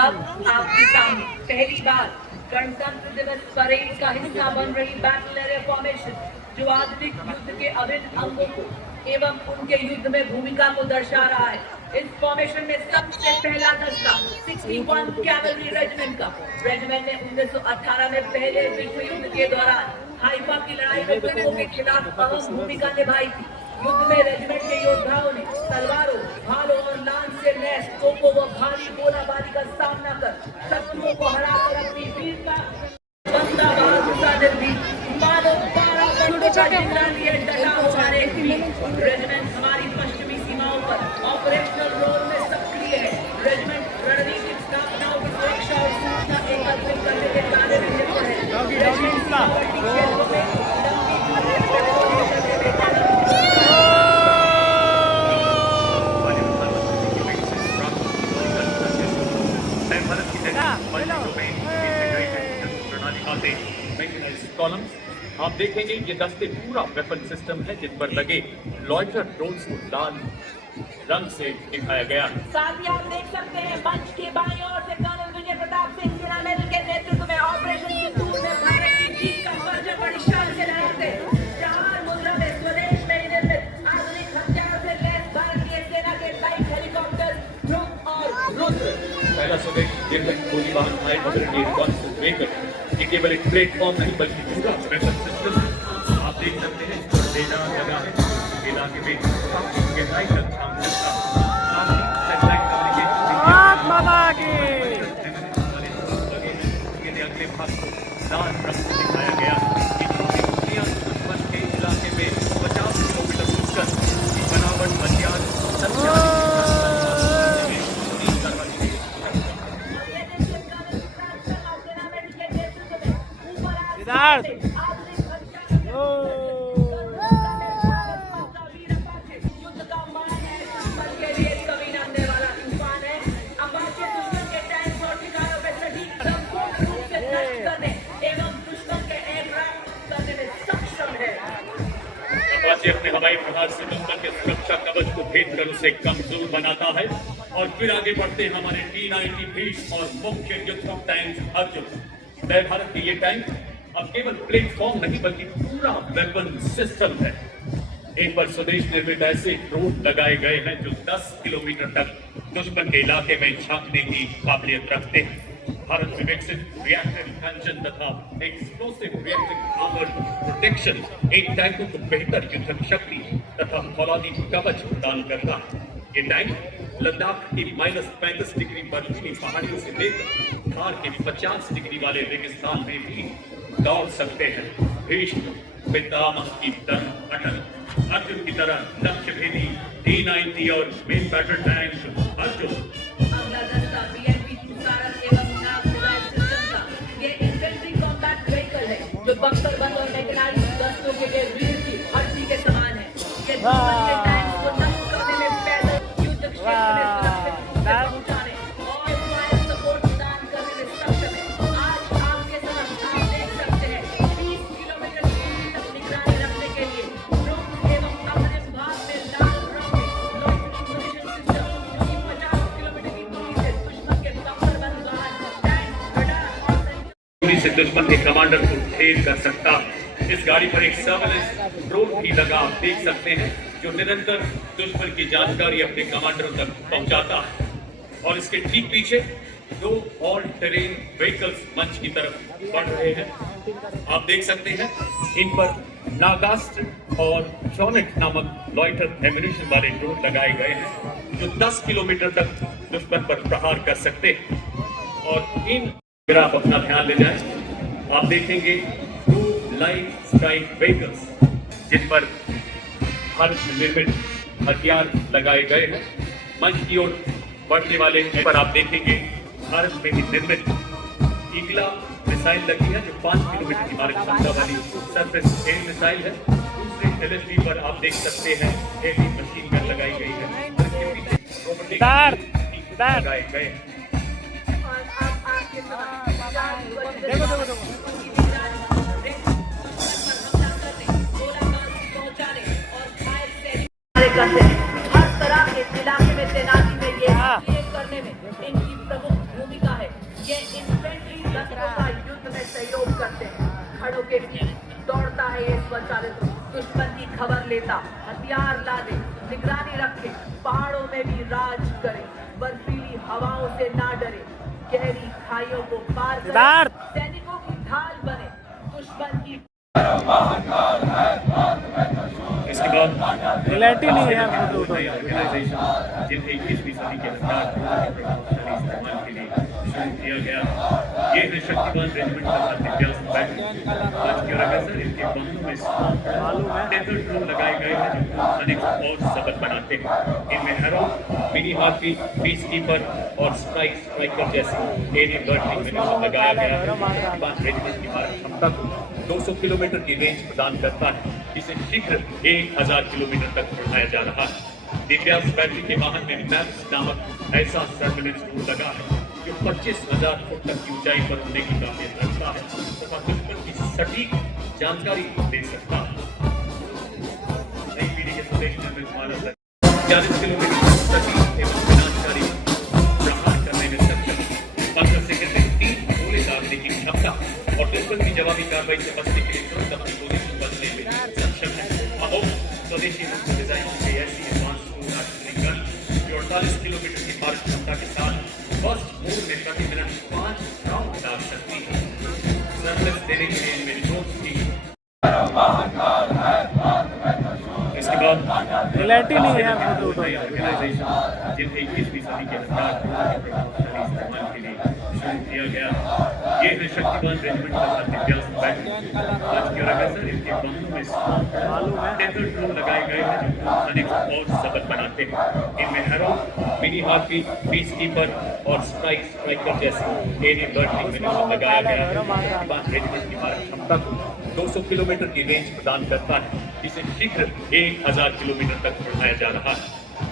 अब आपके सामने पहली बार गणतंत्र दिवस parade का हिस्सा बन रही बैटल एरिया फॉर्मेशन, जो आधुनिक युद्ध के अभिन्न अंगों को एवं उनके युद्ध में भूमिका को दर्शा रहा है। इस फॉर्मेशन में सबसे पहला दस्ता 61 कैवलरी रेजिमेंट का। रेजिमेंट ने 1918 में पहले विश्व युद्ध के दौरान हाइफा की लड़ाई में तुर्कों के खिलाफ अहम भूमिका निभाई थी। युद्ध में रेजिमेंट के योद्धाओं ने तलवारों, भालों और लांस से लैस तोपों व भारी गोलाबारी का सामना कर शत्रुओं को हराकर अपनी वीरता बंदा बहादुर सागर भी मानो 12 बंदों का जिंदा लिए डटा हुआ एक वीर। रेजिमेंट हमारी पश्चिमी सीमाओं पर ऑपरेशनल रोल में सक्रिय है। रेजिमेंट रणनीतिक स्थापनाओं की सुरक्षा और सूचना एकत्रित करने के कार्य में निरत है। रेजिमेंट सीमावर्ती क्षेत्रों में लंबी दूरी से पेट्रोलिंग करने में कॉलम्स आप देखेंगे ये दस्ते पूरा वेपन सिस्टम है, जिन पर लगे लॉइटर ड्रोन्स को लाल रंग से दिखाया गया। साथ ही आप देख सकते हैं मंच के बाईं ओर से कर्नल विजय प्रताप सिंह सेना मेडल के नेतृत्व में ऑपरेशन सिंदूर में भारत की जीत का परचम बड़ी शान से लहराते जहां मुद्रा में स्वदेश में ही निर्मित आधुनिक हथियार से लैस भारतीय सेना के लाइट हेलीकॉप्टर ध्रुव और रुद्र। पहला स्वदेश गोली वाहन हाई मोबिलिटी रिस्पॉन्स व्हीकल, ये केवल एक प्लेटफॉर्म नहीं बल्कि पूरा वेपन सिस्टम है। आप देख सकते हैं इस पर लेना लगा है, इलाके में गहराई तक छाम सकता है। सैटेलाइट कम्युनिकेशन अगले भाग को लाल रंग से दिखाया गया। दुश्मन के इलाके में 50 किलोमीटर दूर बनावट हथियार अपने हवाई प्रहार से दुश्मन के सुरक्षा कवच को भेद कर उसे कमजोर बनाता है। और फिर आगे बढ़ते हैं हमारे T-90 भीष्म और मुख्य युद्धक टैंक अर्जुन। नए भारत के ये टैंक अब केवल प्लेटफॉर्म नहीं बल्कि पूरा वेपन सिस्टम है। इन पर स्वदेश निर्मित ऐसे ड्रोन लगाए गए हैं जो 10 किलोमीटर तक दुश्मन के इलाके में झांकने की काबिलियत रखते हैं। भारत में विकसित रिएक्टिव इंजन तथा explosive reactive armoured protection in टैंकों को बेहतर युद्धक शक्ति तथा फौलादी कवच प्रदान करता है। ये टैंक लद्दाख की -35 डिग्री बर्फीली पहाड़ियों से लेकर थार के 50 डिग्री वाले रेगिस्तान में भी दौड़ सकते हैं। भीष्म पितामह की तरह अटल, अर्जुन की तरह लक्ष्य भेदी T90 और मेन बैटल टैंक अर्जुन। अगला दस्ता BMP सारस एवं नाग मिसाइल सिस्टम का ये इन्फेंट्री कॉम्बैट व्हीकल है जो बख्तर बंद और मैकेनाइज्ड दस्तों के लिए वीर की हड्डी के समान है। ये दुश्मन के टैंक को नष्ट करने में पैदल युद्ध क्षेत्र में सुरक्षित पहुंचाने और फायर सपोर्ट प्रदान करने में सक्षम है। आज आपके समक्ष आप देख सकते हैं 30 किलोमीटर की दूरी तक निगरानी रखने के लिए ड्रोन एवं अपने भाग में लाल रंग में लॉइटरिंग पोजीशन सिस्टम जो कि 50 किलोमीटर की दूरी से दुश्मन के बख्तर बंद द्वारा टैंक रडार और दूरी से दुश्मन के कमांडर को ढेर कर सकता है। इस गाड़ी पर एक सर्वेलेंस ड्रोन भी लगा, आप देख सकते हैं, जो निरंतर दुश्मन की जानकारी अपने कमांडरों तक पहुंचाता है। और इसके ठीक पीछे 2 ऑल टेरेन व्हीकल्स मंच की तरफ बढ़ रहे हैं, आप देख सकते हैं। इन पर नागास्त्र और शॉनेट नामक लॉइटर एम्यूनिशन वाले ड्रोन लगाए गए हैं जो 10 किलोमीटर तक दुश्मन पर प्रहार कर सकते हैं। और इन अगर आप अपना ध्यान ले जाएं, आप देखेंगे 2 लाइट स्ट्राइक व्हीकल्स जिन पर भारत में निर्मित हथियार लगाए गए हैं। मंच की ओर बढ़ने वाले पर आप देखेंगे भारत में ही निर्मित ईगला मिसाइल लगी है जो 5 किलोमीटर की मारक क्षमता वाली सरफेस एयर मिसाइल है। दूसरे LSD पर आप देख सकते हैं हेवी मशीन गन लगाई गई है। इसके पीछे रोबोटिक लगाए गए हैं। हर तरह के इलाके में तैनाती में ये करने में इनकी प्रमुख भूमिका है। ये इन्फेंट्री दस्तों का युद्ध में सहयोग करते हैं। खड़ों के बीच दौड़ता है ये स्वचालित, दुश्मन की खबर लेता, हथियार लादे, निगरानी रखे, पहाड़ों में भी राज करे, बर्फीली हवाओं से ना डरे, गहरी खाइयों को पार करे, सैनिकों की ढाल बने, दुश्मन की। इसके बाद रिलेटिव नहीं है ऑर्गेनाइजेशन जिन्हें 21वीं सदी के हथियार प्रभावशाली इस्तेमाल के लिए शुरू किया गया। ये है शक्तिमान रेजिमेंट का दिव्यांश बैटल। आज की अगस्त इनके बंधों में टेंडर ड्रोन लगाए गए हैं जो अनेक और सबक बनाते हैं। इनमें हैरो, मिनी हाथी, पीस कीपर और स्ट्राइकर जैसे एरियल बर्टिंग मिशन लगाया गया है। शक्तिमान रेजिमेंट की मारक क्षमता को 200 किलोमीटर की रेंज प्रदान करता है, जिसे शीघ्र 1000 किलोमीटर तक बढ़ाया जा रहा है। दिव्यांश बैटरी के वाहन में मैप्स नामक ऐसा सर्वेलेंस ड्रोन लगा है जो 25,000 फुट तक की ऊंचाई पर उड़ने की काबिलियत रखता है तथा दुश्मन की सटीक जानकारी दे सकता है। नई पीढ़ी के स्वदेशी निर्मित मानव 40 किलोमीटर सटीक एवं विनाशकारी प्रहार करने में सक्षम, 15 सेकंड में 3 गोले दागने की क्षमता और दुश्मन की जवाबी कार्रवाई से बचने के लिए तुरंत अपनी पोजीशन बदलने में सक्षम है। स्वदेशी रूप से डिजाइन की गई ऐसी एडवांस गन जो 48 किलोमीटर की मारक क्षमता के साथ फर्स्ट मोड में प्रति मिनट 5 राउंड दाग सकती है। सर्विस देने के लिए इनमें ड्रोन की इसके बाद रिलेटिव नहीं है ऑर्गेनाइजेशन जिन्हें 21वीं सदी के हथियार प्रभावशाली इस्तेमाल के लिए शुरू किया गया। ये है शक्तिमान रेजिमेंट का दिव्यांश बैटल। आज की अगस्त इनके बंधों में टेंडर ड्रोन लगाए गए हैं जो अनेक और सबक बनाते हैं। इनमें हैरो, मिनी हाथी, पीस कीपर और स्ट्राइकर जैसे एरियल बर्टिंग मिशन लगाया गया है। शक्तिमान रेजिमेंट की मारक क्षमता को 200 किलोमीटर की रेंज प्रदान करता है, जिसे शीघ्र 1000 किलोमीटर तक बढ़ाया जा रहा है।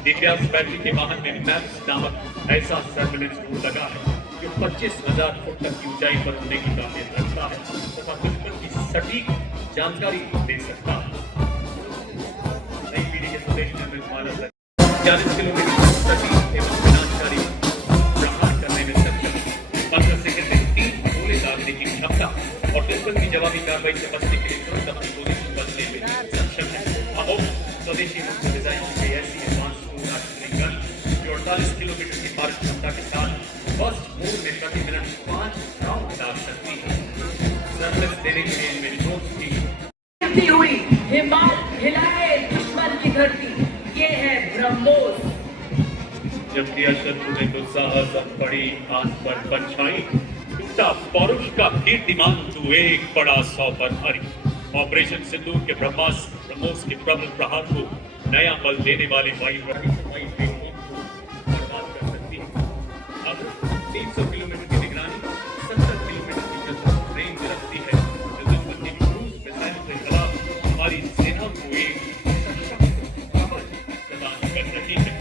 दिव्यांश बैटरी के वाहन में मैप्स नामक ऐसा सर्वेलेंस ड्रोन लगा है जो 25,000 फुट तक की ऊंचाई पर उड़ने की काबिलियत रखता है तथा दुश्मन की सटीक जानकारी दे सकता है। नई पीढ़ी के स्वदेशी निर्मित मानव 40 किलोमीटर सटीक एवं विनाशकारी प्रहार करने में सक्षम, 15 सेकंड में 3 गोले दागने की क्षमता और दुश्मन की जवाबी कार्रवाई से बचने के लिए तुरंत अपनी पोजीशन बदलने में सक्षम है। स्वदेशी रूप से डिजाइन की गई ऐसी एडवांस गन जो 48 किलोमीटर की मारक क्षमता के साथ फर्स्ट मोड में प्रति मिनट 5 राउंड दाग सकती है। सर्विस देने के लिए इनमें ड्रोन की हुई हिमाल हिलाए दुश्मन की धरती, ये है ब्रह्मोस। जब बड़ी आस पर परछाई, टूटा पौरुष का कीर्तिमान, तू एक बड़ा 100 पर हरी। ऑपरेशन सिंदूर के ब्रह्मोस के प्रबल प्रहार को नया बल देने वाले वायु को बर्बाद कर सकती है। अब 300 किलोमीटर की निगरानी, 70 किलोमीटर की जलद रेंज रखती है, जो दुश्मन की क्रूज मिसाइल के खिलाफ हमारी सेना को एक सशक्त कवच प्रदान कर रही है।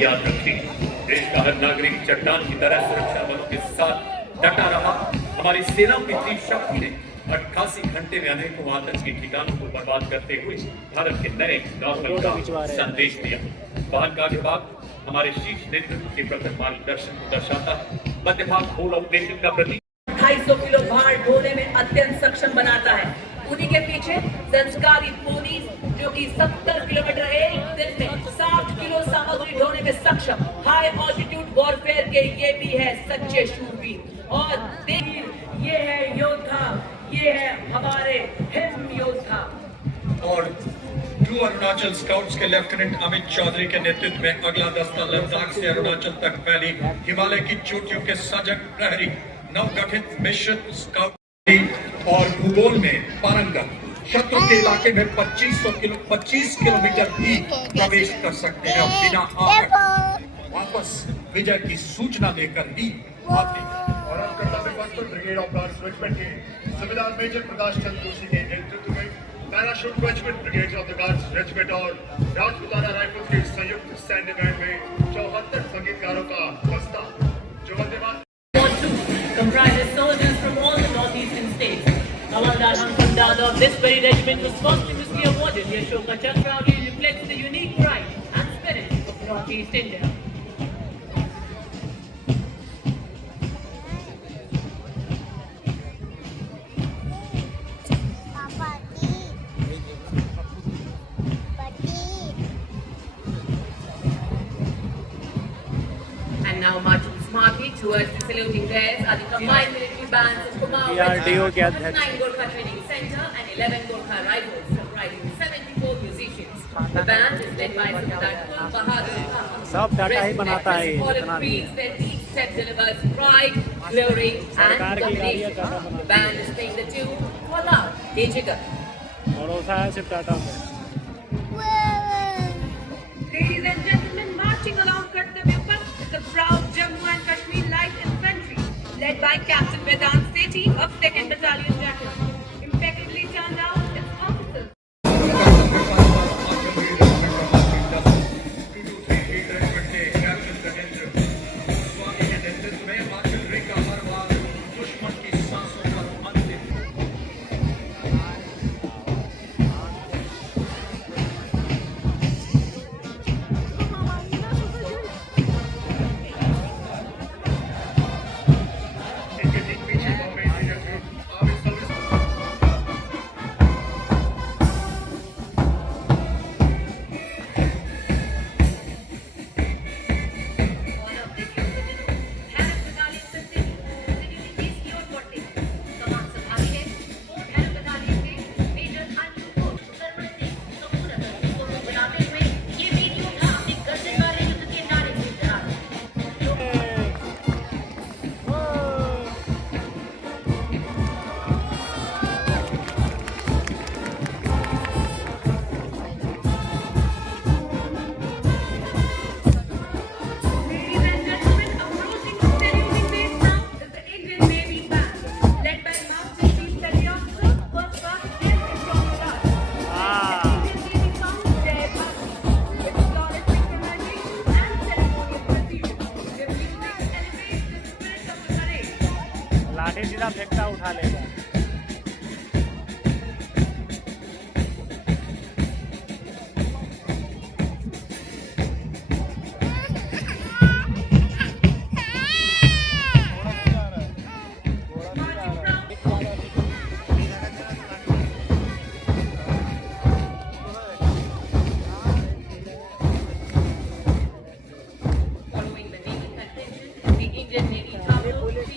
याद रखें, देश का हर नागरिक चट्टान की तरह सुरक्षा बलों के साथ डटा रहा। हमारी सेनाओं की तीव्र शक्ति ने 88 घंटे में अनेकों आतंकी ठिकानों को बर्बाद करते हुए भारत के नए नॉर्मल का संदेश दिया। बाल का विभाग हमारे शीर्ष नेतृत्व के प्रखर मार्गदर्शन को दर्शाता है। मध्य भाग होल ऑपरेशन का प्रतीक 250 किलो भार ढोने में अत्यंत सक्षम बनाता है। उन्हीं के पीछे संस्कारी पुलिस जो कि 70 किलोमीटर एक दिन में 60 किलो सामग्री ढोने में सक्षम, हाई ऑल्टीट्यूड वॉरफेयर के ये भी है सच्चे शूरवीर। और देखिए, ये है योद्धा, ये है हमारे हिम योद्धा। और टू अरुणाचल स्काउट्स के लेफ्टिनेंट अमित चौधरी के नेतृत्व में अगला दस्ता लद्दाख से अरुणाचल तक फैली हिमालय की चोटियों के सजग प्रहरी नवगठित मिश्रित स्काउट और भूगोल में पारंगत शत्रु के इलाके में 25 किलोमीटर भी प्रवेश कर सकते हैं और बिना आहट वापस विजय की सूचना देकर ही आते हैं। और अब कर्तव्य पथ ब्रिगेड ऑफ गार्ड्स रेजिमेंट के सूबेदार मेजर प्रकाश चंद्र जोशी के नेतृत्व में parachute regiment brigade of the guards regiment और राजपुताना राइफल्स के संयुक्त सैन्य बैंड में 74 संगीतकारों का दस्ता जो Vande Mataram comprises soldiers from all the northeastern states. Havaldar Hankam Dada of this very regiment was posthumously awarded the Ashoka Chakra, which reflects the unique pride and spirit of Northeast India. And now marching smartly towards the saluting theirs are the combined military bands of Kumaon Regiment, 9 Gorkha Training Center and 11 Gorkha Rifles, comprising 74 musicians. The band is led by Sultan Kul Bahadur Khan. सब data ही बनाता है ये, जितना भी है। Where each step delivers pride, glory and domination. The band is playing the tune for love, Hey Jigar. भरोसा है सिर्फ डाटा पे। Ladies and gentlemen, marching along Kartavya Path is the proud Jammu and Kashmir Light Infantry, led by Captain Vedant Sethi of 2nd Battalion Jackal. Impeccably turned out its officers. लाठी सीधा फेंकता उठा लेगा।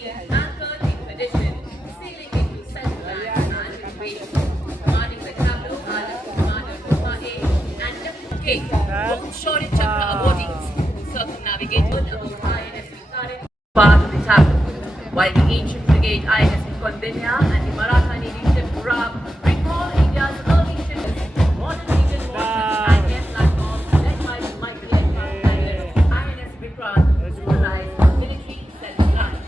and 13th edition, sailing into self-land and innovation. Commanding the Tableau Island Commander Nova A and Neptune K, both Shaurya Chakra awardees, circumnavigated aboard INS Vikare, part of the Tableau, while the ancient frigate INS Kondinya and the Maratha Navy ship Rab recall India's early ships, modern Indian warships and air platforms led by the mighty aircraft carrier INS Vikrant, symbolized military self-reliance.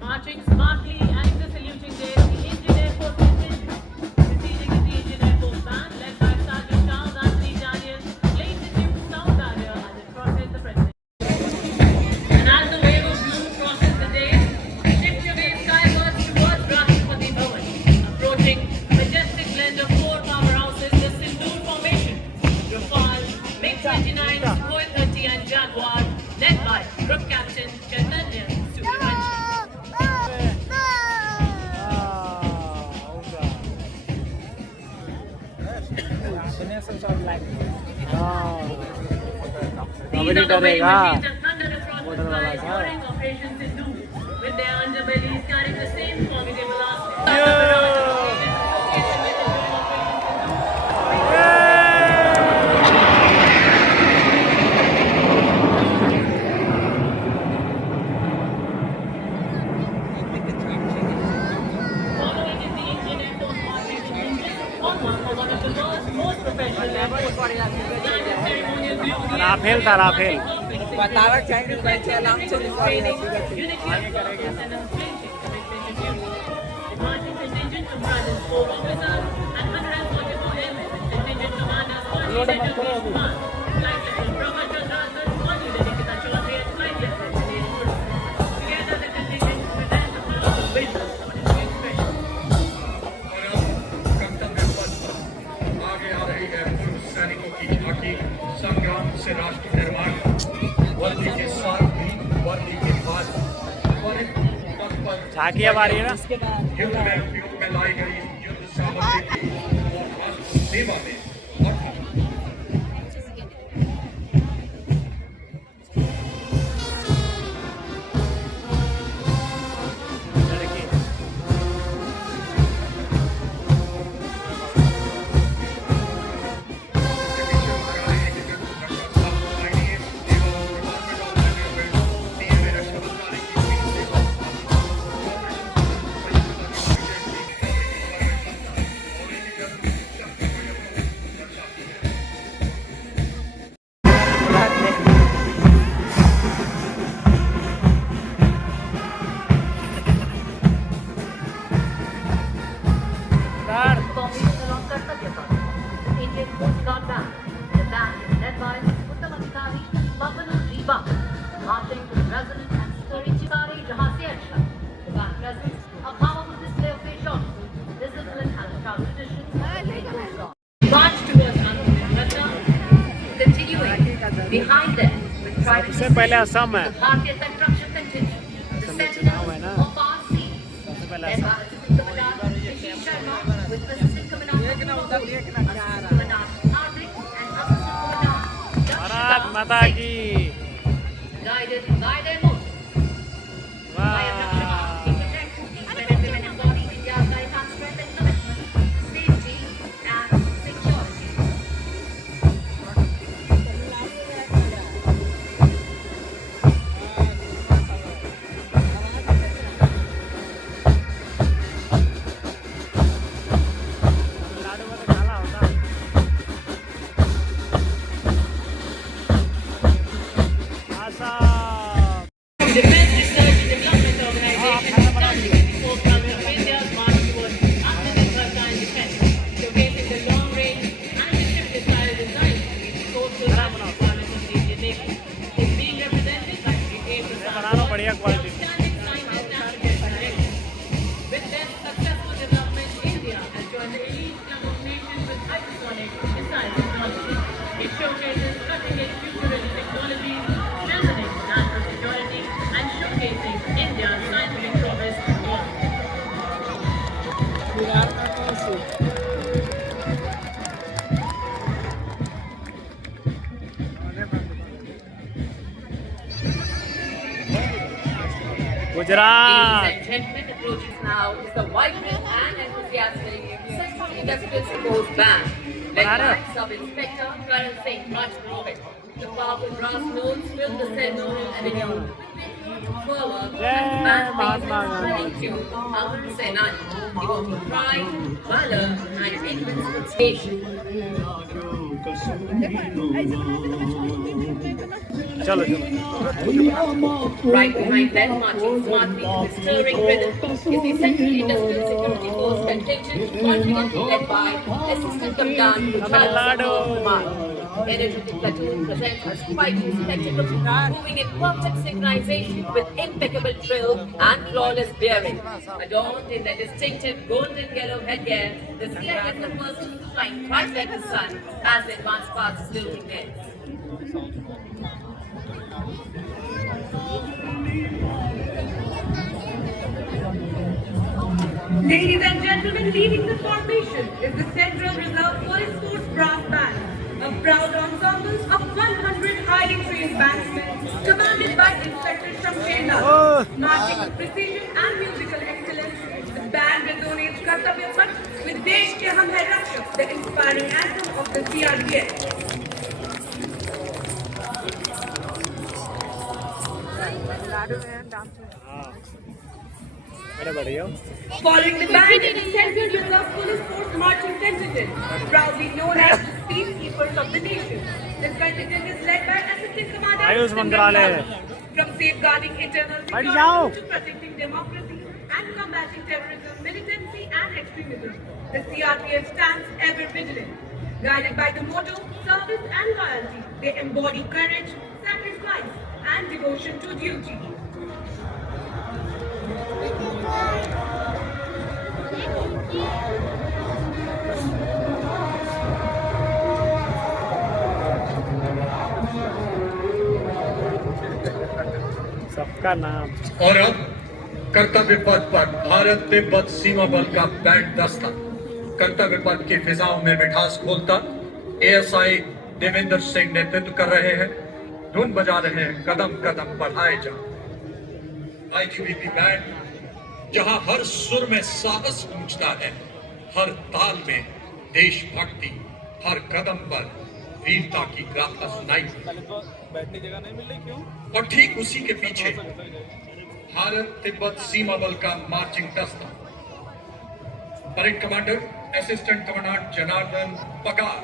Marching smartly and the saluting day, the Indian Air Force contingent, proceeding in the Indian Air Force band led by Sergeant Charles Anthony Daniel, laid the Duke's sound barrier as it crosses the President. And as the wave of blue crosses the day, shift your way skywards towards Rashtrapati Bhavan, approaching majestic blend of four powerhouses, the Sindoor formation, Rafale, MiG-29, Sukhoi 30 and Jaguar, led by Group Captain Chaitanya Suryavanshi. These are the waves that reached thunder across the sky during Operation Sindoor, with their underbellies carrying the same formidable arsenal. Following is the Indian Air Force marching contingent, hallmark for one of the world's most professional Air Force. Ceremonial beauty Rafale था Rafale बतावट चाहिए बैठे आराम से unity and unflinching commitment to duty. The marching contingent comprises 4 officers and 144 airmen with contingent commanders coordinated to each command. Flight Lieutenant Prabhakar Rajan, Commanding Nikita Chaudhary and Flight Lieutenant Dinesh Guru. Together the contingent presents a powerful witness on its expression. और अब कर्तव्य पथ पर आगे आ रही है पूर्व सैनिकों की झांकी संग्राम से राष्ट्र निर्माण वर्दी के साथ भी वर्दी के बाद त्वरित पथ पर झांकी अब आ रही है ना युद्ध में उपयोग में लाई गई युद्ध सामग्री और राष्ट्र सेवा में और Formation on Kartavya Path. The Indian Coast Guard Band. The band is led by Uttamadhikari Babalu Riba, marching to the resonant and stirring Chikari Jahasi Aksha. The band presents a powerful display of patience, discipline and proud traditions of the Indian Coast Guard. March towards Anupam continuing behind them with private सबसे पहले असम है the Bharatiya Construction Contingent, the sentinels of our seas. Led by Assistant Commandant Rishi Sharma with Assistant Commandant Assistant Commandant Hardik and Assistant Commandant Bharat Yakshita माता Singh, की guided by their motto. By a Rakshaka, to protect, defend and embody India's lifetime strength and commitment, safety and security. Defense Research and Development Organization is standing at the forefront of India's march towards Atmanirbharta in defense, showcasing the long-range anti-ship missile design to meet the coastal battle requirements of the Indian Navy. It's being represented by Brigadier Prasad बढ़िया quality outstanding scientist and professional director. With their successful development, India has joined the elite club of nations with hypersonic missile technology. It showcases cutting-edge futuristic technologies, strengthening national security, and showcasing India's scientific progress to the world. Gujarat. Ladies and gentlemen, approaches now is the vibrant and enthusiastic Central Industrial Sports Band, led by Sub-Inspector Karan Singh Rajpurohit. The powerful brass notes fill the ceremonial avenue. Forward, the band plays a stunning tune, Amar Senani, evoking pride, valor, and invincible nation. चलो Right behind them, marching smartly to the stirring rhythm, is the Central Industrial Security Force contingent, confidently led by Assistant Commandant Gujral Kumar. Energetic platoon presents a striking spectacle, moving in perfect synchronization with impeccable drill and flawless bearing. Adorned in their distinctive golden yellow headgear, the CISF persons shine bright like the sun as they advance past the saluting heads. Ladies and gentlemen, leading the formation is the Central Reserve Police Force Brass Band, a proud ensemble of 100 highly trained bandsmen, commanded by Inspector Shamsher Lal. Marching with precision and musical excellence, the band resonates Kartavya Path with Desh Ke Hum Hai Rakshak, the inspiring anthem of the CRPF. Following the band is the Central Reserve Police Force Marching Contingent, proudly known as the Peacekeepers of the Nation. This contingent is led by Assistant Commander Ayush मंत्रालय from safeguarding internal security to protecting democracy and combating terrorism, militancy and extremism. The CRPF stands ever vigilant. Guided by the motto, service and loyalty, they embody courage, sacrifice and devotion to duty. सबका नाम। और अब कर्तव्य पथ पर भारत तिब्बत सीमा बल का band दस्ता कर्तव्य पथ की फिजाओं में मिठास खोलता एएसआई देवेंद्र सिंह नेतृत्व कर रहे हैं। धुन बजा रहे हैं, कदम कदम बढ़ाए जा। आईटीबीपी बैंड जहां हर सुर में साहस गूंजता है, हर ताल में देशभक्ति, हर कदम पर वीरता की गाथा सुनाई। और ठीक उसी के पीछे भारत तिब्बत सीमा बल का मार्चिंग दस्ता, parade commander assistant commandant Janardan पगार,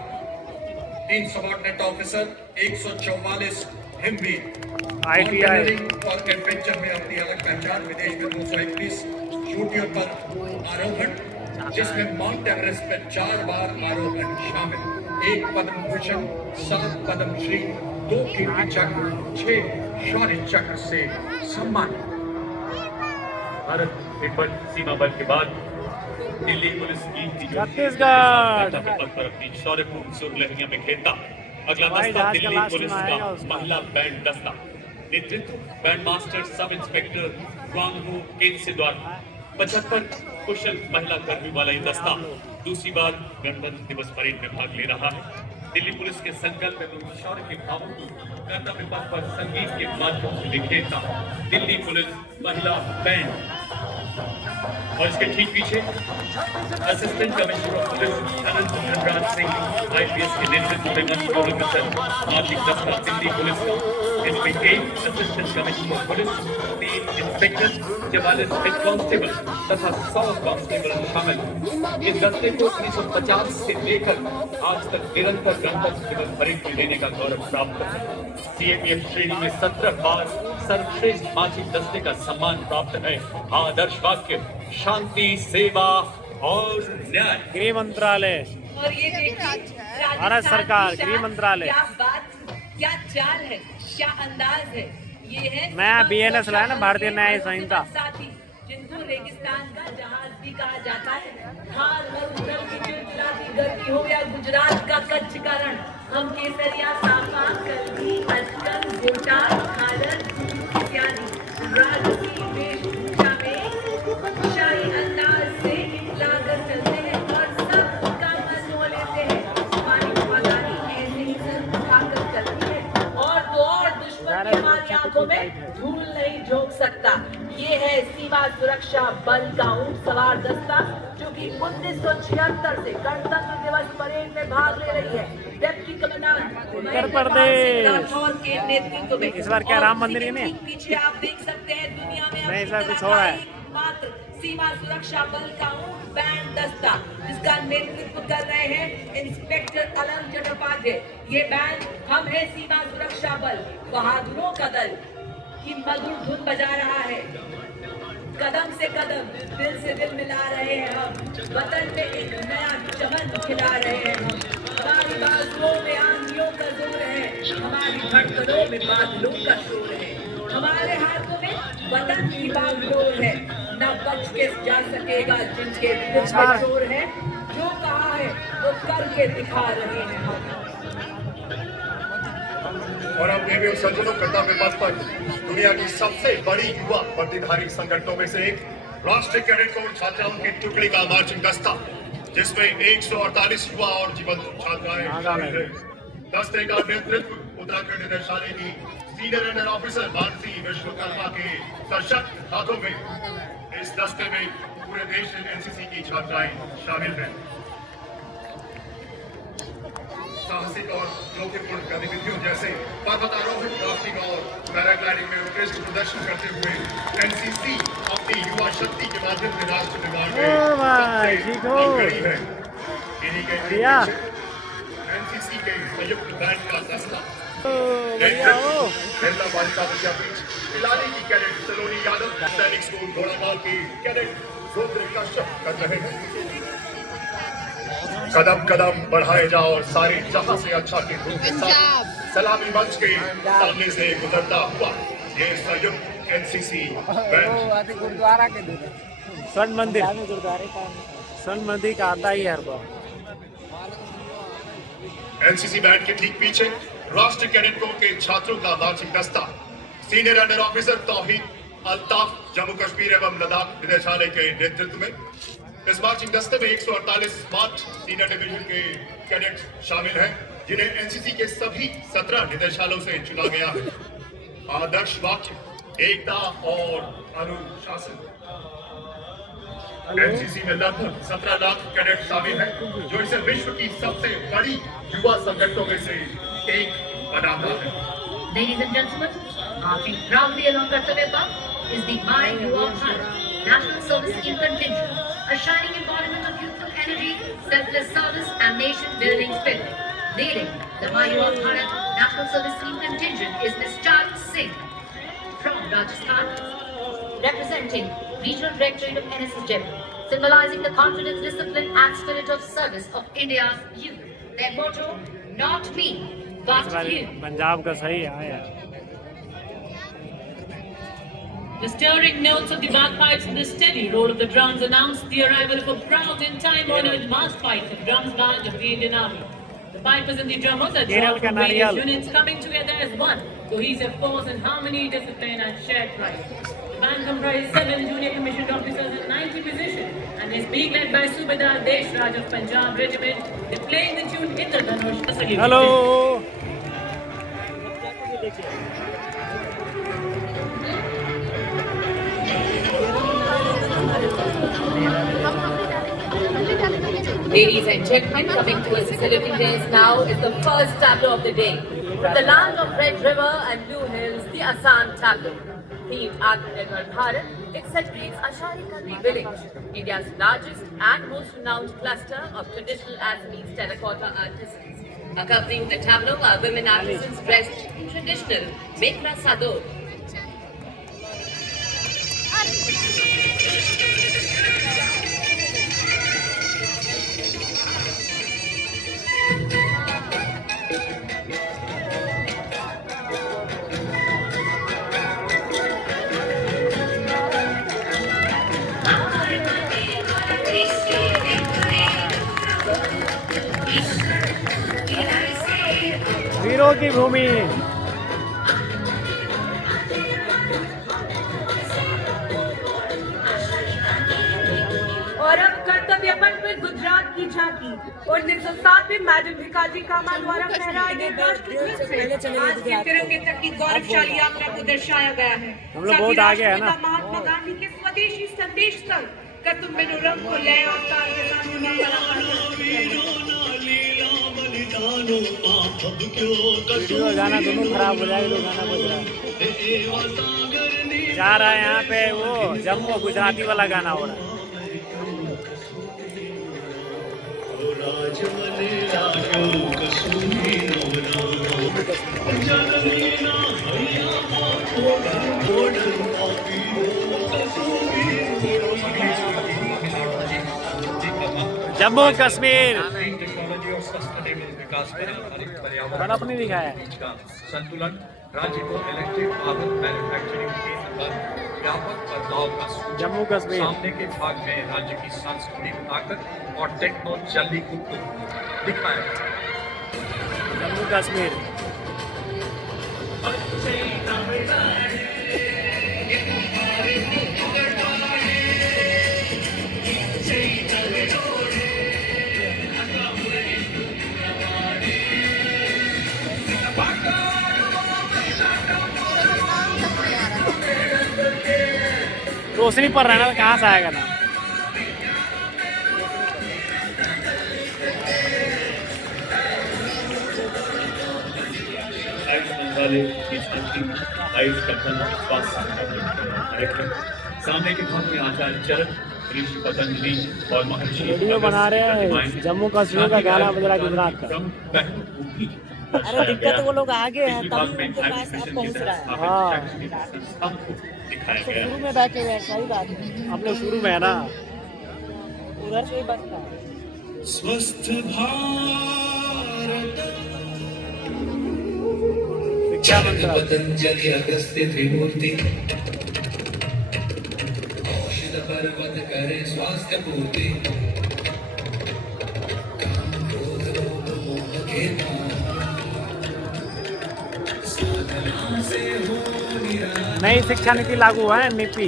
3 सबऑर्डिनेट ऑफिसर, 144 हिमवीर, और एडवेंचर में अपनी अलग पहचान। विदेश में 231 चोटियों पर आरोहण, जिसमें माउंट एवरेस्ट पर 4 बार आरोहण शामिल। 1 पद्म भूषण, 7 पद्मश्री, 2 कीर्ति चक्र, 6 शौर्य चक्र से सम्मानित। भारत तिब्बत सीमा बल के बाद दिल्ली पुलिस की छत्तीसगढ़ पर अपनी शौर्यपूर्ण सुरलहरियां बिखेरता अगला दस्ता दिल्ली पुलिस का महिला बैंड दस्ता, नेतृत्व बैंड मास्टर सब इंस्पेक्टर ग्वांगहू केन्से द्वारा। 75 कुशल महिला कर्मी वाला ये दस्ता दूसरी बार गणतंत्र दिवस परेड में भाग ले रहा है। दिल्ली पुलिस के संकल्प एवं शौर्य के भावों को कर्तव्य पथ पर संगीत के माध्यम से बिखेरता दिल्ली पुलिस महिला बैंड। और इसके ठीक पीछे assistant commissioner of police Anant Dhanraj Singh IPS के नेतृत्व में मार्चिंग दस्ता दिल्ली पुलिस का। इसमें 1 assistant commissioner of police, 3 inspector, 44 head constable तथा 100 कांस्टेबल शामिल। इस दस्ते को 1950 से लेकर आज तक निरंतर गणतंत्र दिवस परेड में लेने का गौरव प्राप्त है। सीएपीएफ श्रेणी में 17 बार सर्वश्रेष्ठ मार्चिंग दस्ते का सम्मान प्राप्त है। आदर्श वाक्य शांति, सेवा और न्याय। गृह मंत्रालय और ये देखिए भारत सरकार, गृह मंत्रालय। क्या बात, क्या चाल है, क्या अंदाज है। ये है मैं BNS लाया ना, भारतीय न्याय संहिता। साथी जिनको रेगिस्तान का जहाज भी कहा जाता है। हार मरुस्थल की चिलचिलाती गर्मी हो या गुजरात का कच्छ का रण, हम केसरिया, साफा, कलमी, अचकन, गोटा, खादर इत्यादि राजसी वेशभूषा में शाही अंदाज से लाकर चलते हैं और सबका मन मोह लेते हैं। हमारी वफादारी ऐसे ही सर उठाकर चलती है और तो और दुश्मन की हमारी आंखों में धूल नहीं झोंक सकता। ये है सीमा सुरक्षा बल का ऊंट सवार दस्ता जो कि 1976 से गणतंत्र दिवस परेड में भाग ले रही है। डेप्टी कमांडेंट उत्तर प्रदेश राठौर के नेतृत्व में। इस बार क्या राम मंदिर ही में? पीछे आप देख सकते हैं दुनिया में नहीं, इस बार कुछ और है। मात्र सीमा सुरक्षा बल का ऊंट बैंड दस्ता जिसका नेतृत्व कर रहे हैं इंस्पेक्टर अलंग चट्टोपाध्याय। ये बैंड हम है सीमा सुरक्षा बल बहादुरों का दल की मधुर धुन बजा रहा है। कदम से कदम दिल से दिल मिला रहे हैं हम। वतन में एक नया चमन खिला रहे हैं हम। हमारी बाजुओं में आंधियों का जोर है, हमारी धड़कनों में बादलों का शोर है। हमारे हाथों में वतन की बागडोर है, न बच के जा सकेगा जिनके दिल में जोर है। जो कहा है वो करके दिखा रहे हैं हम। और अब देवी और सज्जनों कर्तव्य पथ पर दुनिया की सबसे बड़ी युवा वर्दीधारी संगठनों में से एक राष्ट्रीय कैडेट कोर छात्राओं की टुकड़ी का मार्चिंग दस्ता जिसमें 148 युवा और जीवंत छात्राएं शामिल हैं। दस्ते का नेतृत्व उत्तराखंड निदेशालय की senior under officer Mansi Vishwakarma के सशक्त हाथों में। इस दस्ते में पूरे देश से एनसीसी की छात्राएं शामिल हैं। साहसिक और जोखिमपूर्ण गतिविधियों जैसे पर्वतारोहण, राफ्टिंग और पैराग्लाइडिंग में उत्कृष्ट प्रदर्शन करते हुए एनसीसी अपनी युवा शक्ति के माध्यम से राष्ट्र निर्माण में सबसे अग्रणी है। इन्हीं के एनसीसी के संयुक्त बैंड का दस्ता बिरला बालिका विद्यापीठ पिलानी की कैडेट सलोनी यादव, सैनिक स्कूल घोड़ामाल की कैडेट रुद्र कश्यप कर रहे हैं। कदम कदम बढ़ाए जाओ और सारे जहां से अच्छा के ग्रुप के साथ सलामी मंच के सामने से गुजरता हुआ ये संयुक्त एनसीसी बैंड गुरुद्वारा के स्वर्ण मंदिर का आता ही है। एनसीसी बैंड के ठीक पीछे राष्ट्रीय कैडेट कोर के छात्रों का मार्चिंग दस्ता सीनियर अंडर ऑफिसर तौहीद अल्ताफ जम्मू कश्मीर एवं लद्दाख निदेशालय के नेतृत्व में। इस मार्चिंग दस्ते में 148 स्मार्ट सीनियर डिवीजन के कैडेट शामिल हैं जिन्हें एनसीसी के सभी 17 निदेशालयों से चुना गया है। आदर्श वाक्य, एकता और अनुशासन। एनसीसी में लगभग 17 लाख कैडेट शामिल हैं जो इसे विश्व की सबसे बड़ी युवा संगठनों में से एक बनाता है। Ladies and gentlemen, marching proudly along Kartavya Path is the My Yuva Bharat National Service Scheme contingent, a shining embodiment of youthful energy, selfless service and nation-building spirit. Leading the My Yuva Bharat National Service Scheme contingent is Ms. Charu Singh from Rajasthan, representing Regional Directorate of NSS Jaipur, symbolizing the confidence, discipline and spirit of service of India's youth. Their motto, not me, but you. Punjab का सही आया। The stirring notes of the bagpipes and the steady roll of the drums announced the arrival of a proud and time-honored mass fight, the drums band of the Indian Army. The pipers and the drummers are drawn from various units coming together as one cohesive force in harmony, discipline and shared pride. The band comprises 7 junior commissioned officers and 90 musicians and is being led by Subedar Desh Raj of Punjab Regiment. They're playing the tune Indradhanush. Hello Ladies and gentlemen, coming towards the celebrating now is the first tableau of the day. From the land of Red River and Blue Hills, the Assam tableau. Themed Atmanirbhar Bharat, it celebrates Ashari Kandi village, India's largest and most renowned cluster of traditional Assamese terracotta artisans. Accompanying the tableau are women artisans dressed in traditional Mekra Sador. वीरों की भूमि। और अब कर्तव्य पथ पर गुजरात की झांकी। 1907 में मैडम भिकाजी कामा द्वारा फहराए गए राष्ट्रध्वज से आज के तिरंगे तक की गौरवशाली यात्रा को दर्शाया गया है। हम लोग बहुत आगे है ना। महात्मा गांधी के स्वदेशी संदेश तक कर्तव्य रंग को लय और ताल के साथ वीडियो गाना दोनों खराब हो जाएगा। गाना बज रहा है, जा रहा है यहाँ पे वो जम्मू गुजराती वाला गाना हो रहा है। जम्मू कश्मीर टेक्नोलॉजी और सस्टेनेबल विकास पर आधारित पर्यावरण बर्फ नहीं दिखाया का संतुलन राज्य को इलेक्ट्रिक वाहन मैन्युफैक्चरिंग केंद्र पर व्यापक बदलाव का सूचना। जम्मू कश्मीर। सामने के भाग में राज्य की सांस्कृतिक ताकत और टेक्नो जल्दी को दिखाया। जम्मू कश्मीर। रोशनी पर रहना कहाँ से आएगा ना। सामने के भाग में आचार्य चरक, ऋषि पतंजलि और महर्षि वीडियो बना रहे हैं। जम्मू कश्मीर का गाना बज रहा गुजरात का। अरे दिक्कत वो लोग आगे हैं तभी उनके पास अब पहुंच रहा है। हाँ शुरू में बैठे हुए हैं, सही बात है। हम लोग शुरू में है ना। उधर से ही बचता है। स्वस्थ भारत शिक्षा मंत्रालय। पतंजलि अगस्त्य त्रिमूर्ति औषध पर्वत करे स्वास्थ्य पूर्ति नई शिक्षा नीति लागू है नीति।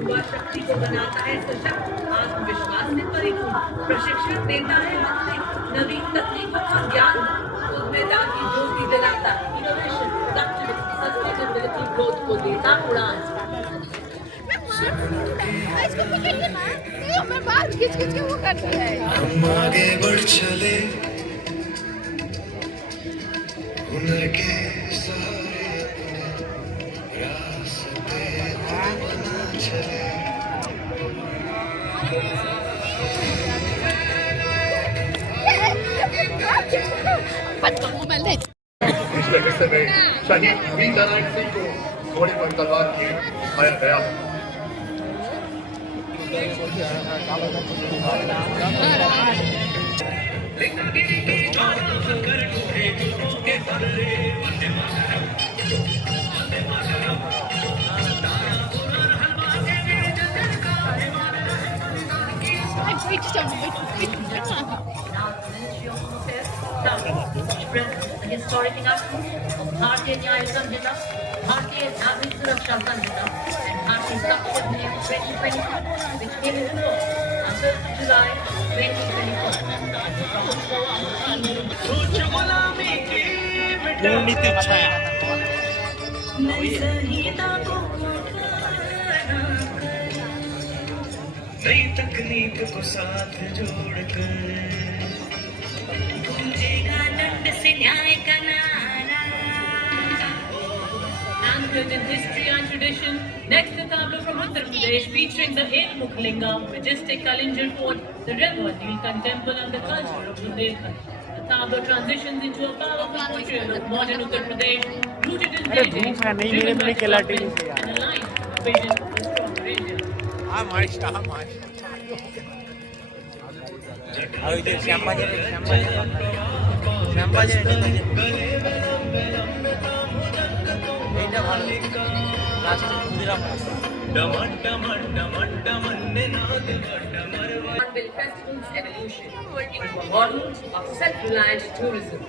युवा शक्ति को बनाता है सशक्त, आत्मविश्वास से परिपूर्ण, प्रशिक्षण देता है आधुनिक नवीन तकनीकों का ज्ञान, उद्यमिता की ज्योति जलाता, इनोवेशन, प्रोडक्टिविटी, सस्टेनेबिलिटी ग्रोथ को देता उड़ान। हम आगे बढ़ चले हुनर के सहारे अपने रास्ते बना चले। पिछले हिस्से में शहीद वीर नारायण सिंह को घोड़े पर तलवार किए दिखाया गया। Historic enactments of Bharatiya Nyaya Samhita, Bharatiya Nagrik Suraksha Samhita, and Bharatiya Succession Act 2022, which came into law on 1st July 2024. नई तकनीक को साथ जोड़कर गूंजेगा दंड से न्याय का नारा। Anchored in history and tradition, next a tableau from Uttar Pradesh featuring the Ekmukh Lingam, majestic Kalinjar fort, the river, Neelkant temple and the culture of Bundelkhand. The tableau transitions into a powerful portrayal of modern Uttar Pradesh, rooted in heritage, driven by development and aligned with the vision of a stronger India. Hornbill Festival's evolution into a model of self-reliant tourism.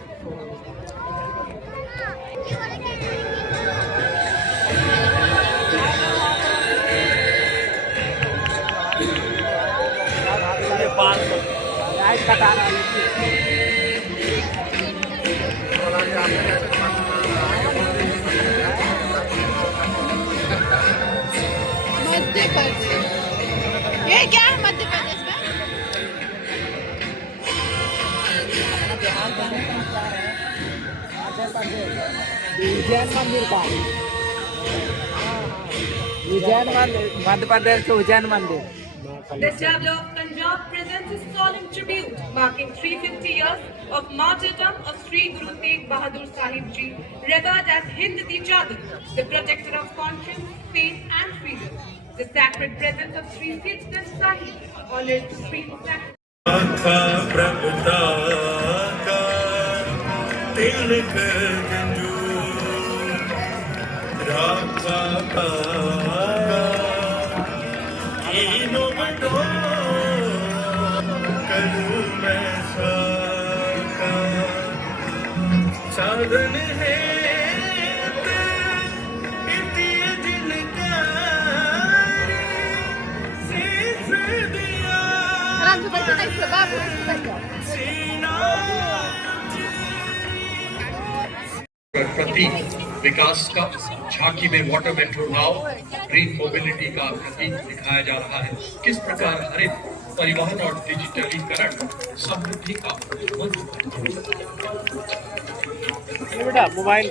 Madhya Pradesh, ये क्या है मध्य प्रदेश में? उज्जैन मंदिर का उज्जैन मंदिर, मध्य प्रदेश के उज्जैन मंदिर। The Traveller of Punjab presents a solemn tribute marking 350 years of martyrdom of Sri Guru Tegh Bahadur Sahib Ji, revered as Hind Di Jadoo, the protector of conscience, faith and freedom. The sacred presence of Sri Siddhnath Sahib honors supreme sacrifice. साधन है प्रतीक विकास का झांकी में water metro नाव green mobility का प्रतीक दिखाया जा रहा है। किस प्रकार हरित परिवहन और डिजिटलीकरण समृद्धि का मंत्र बेटा मोबाइल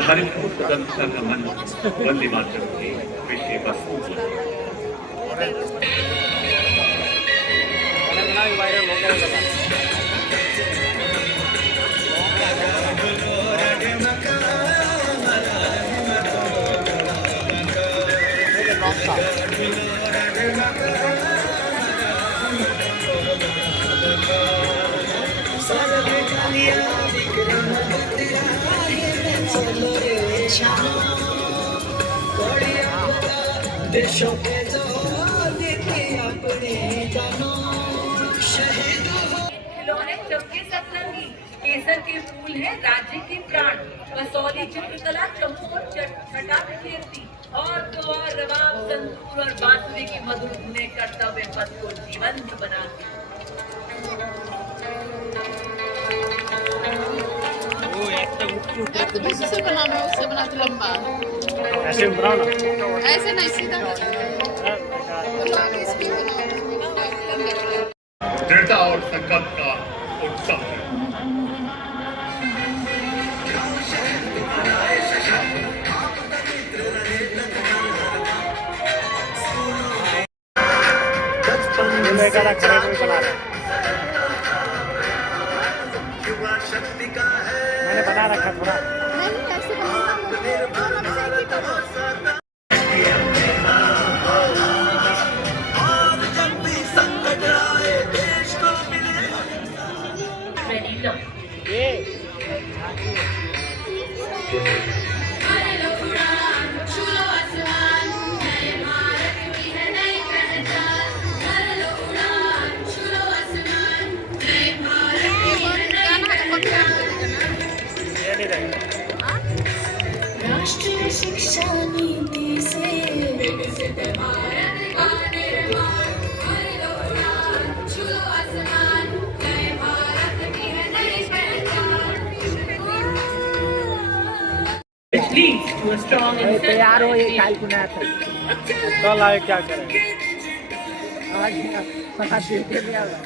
हरित स्वतंत्रता का मंत्र वंदे मातरम की विषय वस्तु देशों के जो देखे अपने जानो शहीद खिलौने चमके सतरंगी, केसर के फूल है राज्य के प्राण, कसौली चित्रकला चमकोर छटा बिखेरती और तो और रवाब संतूर और बांसुरी की मधुर धुनें कर्तव्य पथ को जीवंत बनाती। उससे बनाना, उससे बना तो लंबा ऐसे बनाओ ना, ऐसे नहीं सीधा दृढ़ता और संकल्प का उत्सव खड़े बना रहे, मैंने बना रखा थोड़ा। राष्ट्रीय शिक्षा नीति से which leads to a strong and तैयार हो, ये काल को ना था कल आए क्या करें? आज पता देते भी आएगा।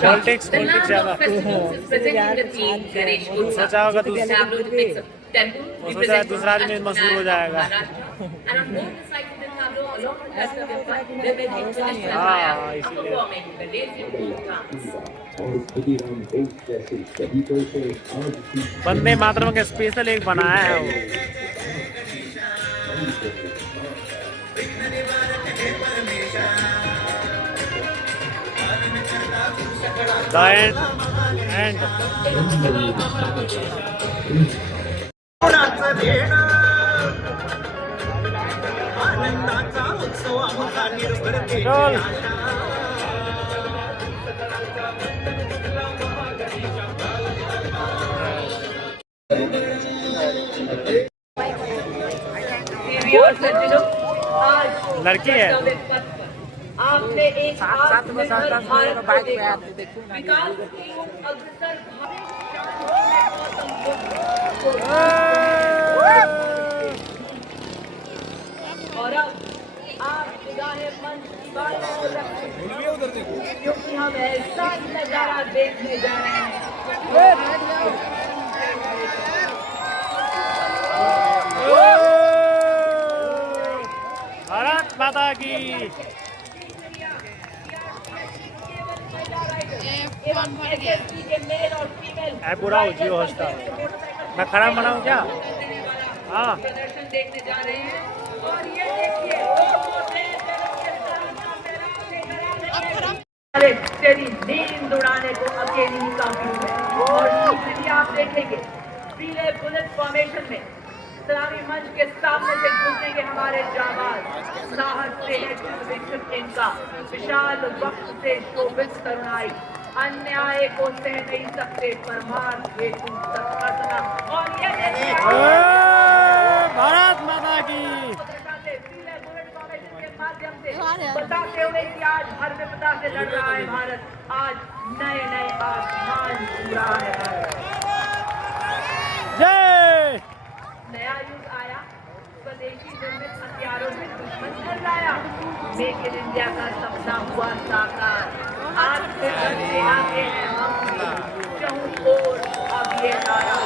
पॉलिटिक्स ज्यादा सोचा होगा दूसरा आदमी मशहूर हो जाएगा। along with the rest of your fund, they may be finished with fire, performing the lazy folk dance. Vande Mataram के स्पेशल एक बनाया है वो। आनंदाचा उत्सव आमचा निर्भरते लड़की है। आपने एक आत्मनिर्भर भारत को देखा, विकास की अग्रसर और अब आप निगाहें मन की बात को रखें, क्योंकि हम ऐसा नजारा देखने जा रहे हैं। भारत माता की। ऐप बुलाओ जियो हॉटस्टार। मैं खड़ा बनाऊं क्या? हाँ। प्रदर्शन देखने जा रहे हैं और ये देखिए अरे तेरी नींद उड़ाने को अकेली ही काफी है। और इसलिए आप देखेंगे पीले बुलेट फॉर्मेशन में सलामी मंच के सामने से गुजरेंगे हमारे जाबाज, साहस से है विकसित इनका, विशाल वक्त से शोभित तरुणाई, अन्याय को सह नहीं सकते परमार्थ हेतु सबका सना। और ये देखिए भारत माता की। बताते हुए कि आज हर विपदा से लड़ रहा है भारत, आज नए नए आसमान छू रहा है भारत। जय। नया युग आया, स्वदेशी निर्मित हथियारों से दुश्मन कर लाया, मेक इन इंडिया का सपना हुआ साकार। आज से सबसे आगे हैं हम, चहुं ओर अब ये नारा।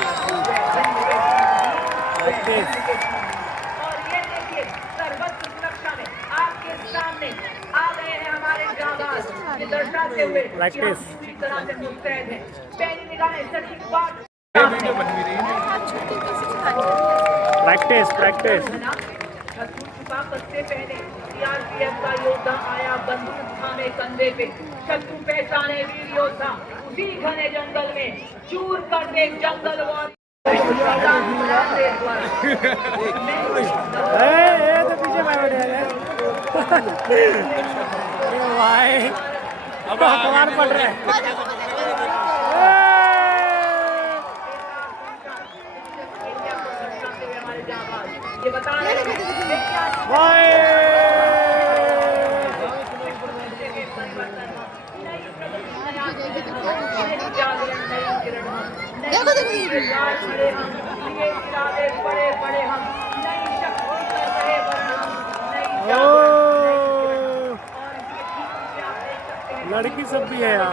और ये देखिए सर्वत्र सुरक्षा में आपके सामने आ गए हैं हमारे जाबाज, ये दर्शाते हुए कि हम पूरी तरह से मुस्तैद हैं। पहली निगाहें सटीक बात प्रैक्टिस छुपा कस्ते पहने सीआरपीएफ का योद्धा आया, बंदूक थामे कंधे पे, शत्रु पहचाने वीर योद्धा, उसी घने जंगल में चूर कर दे जंगल वार। तो पीछे भाई अब कमाल पड़ रहा है। ये बता रहे हैं बड़े बड़े हम नई शक्ति कर रहे लड़की सब भी है यार।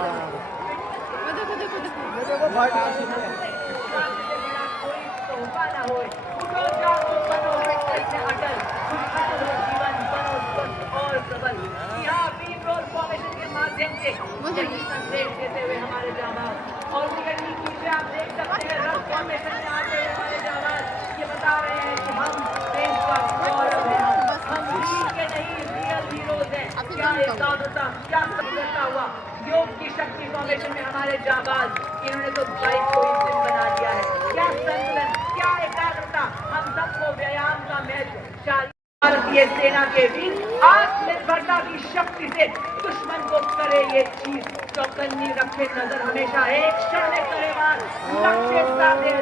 संदेश देते हुए हमारे जाबाज और आप देख सकते हैं रथ फॉर्मेशन में आते हुए हमारे जाबाज ये बता रहे हैं कि हम देश का गौरव है, हम वीर के नहीं रियल हीरोज हैं। क्या एकाग्रता, क्या संघर्षता हुआ योग की शक्ति फॉर्मेशन में हमारे जाबाज, इन्होंने तो बाइक को इंजन बना दिया है। क्या संतुलन, क्या एकाग्रता, हम सबको व्यायाम का महत्व। भारतीय सेना के वीर आत्मनिर्भरता की शक्ति से दुश्मन को करे ये चीज, चौकन्नी रखे नजर हमेशा एक क्षण में करे वार, लक्ष्य साधे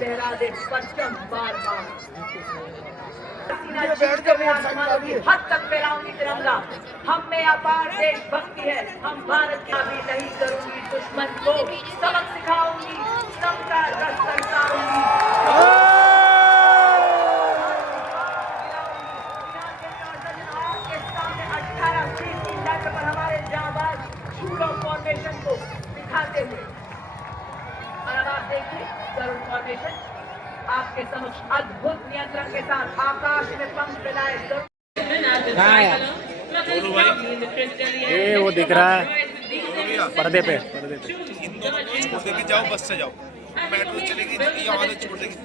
लहरा दे परचम बार बार। आसमानों की हद तक फैलाऊंगी तिरंगा, हम में अपार देशभक्ति है, हम भारत का भी नहीं करूंगी दुश्मन को सबक सिखाऊंगी, सबका रस बरसाऊंगी। फॉर्मेशन को दिखाते हुए और अब आप देखिए गरुड़ फॉर्मेशन आपके समक्ष अद्भुत नियंत्रण के साथ आकाश में पंख फैलाए। ये वो दिख रहा है पर्दे पे लेके जाओ, बस से जाओ, मेट्रो चलेगी यहाँ छोड़ देगी,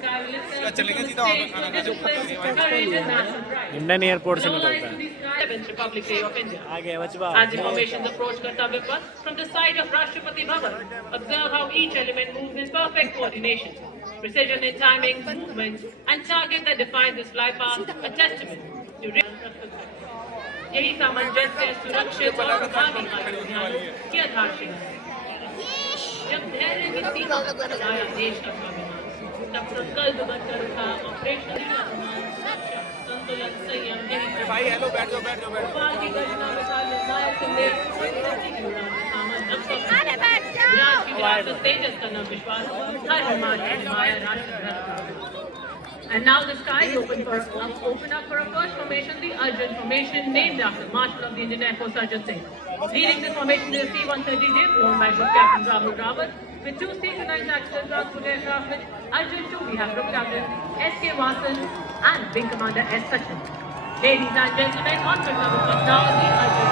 चलेगी सीधा वहाँ पे खाना खाने। इंडियन एयरपोर्ट से निकलता है। Republic Day of India. आगे बचवा। As the formations approach Kartavya Path from the side of Rashtrapati Bhavan, observe how each element moves in perfect coordination. Precision in timing, movements, and target that define this flight path, a testament to यही सामंजस्य सुरक्षित और भावी अभियानों की आधारशिला है। जब धैर्य की सीमा हमारा देश का स्वाभिमान, तब संकल्प बनकर उठा ऑपरेशन संतुलन संयम भाई हेलो, बैठ जाओ बैठ जाओ बैठ जाओ। की घटना में निर्णायक संदेश तेजस का नव विश्वास हर हिमाचल माया राष्ट्र। And now the sky is open up for a first formation, the Arjun formation, named after Marshal of the Indian Air Force Arjun Singh. Leading this formation is the C-130J, flown by Group Captain Rahul Rawat, with 2 synchronized accident transport aircraft with Arjun 2. We have Group Captain S.K. Vasan and Wing Commander S. Sachin. Ladies and gentlemen, on Kartavya Path now the Arjun.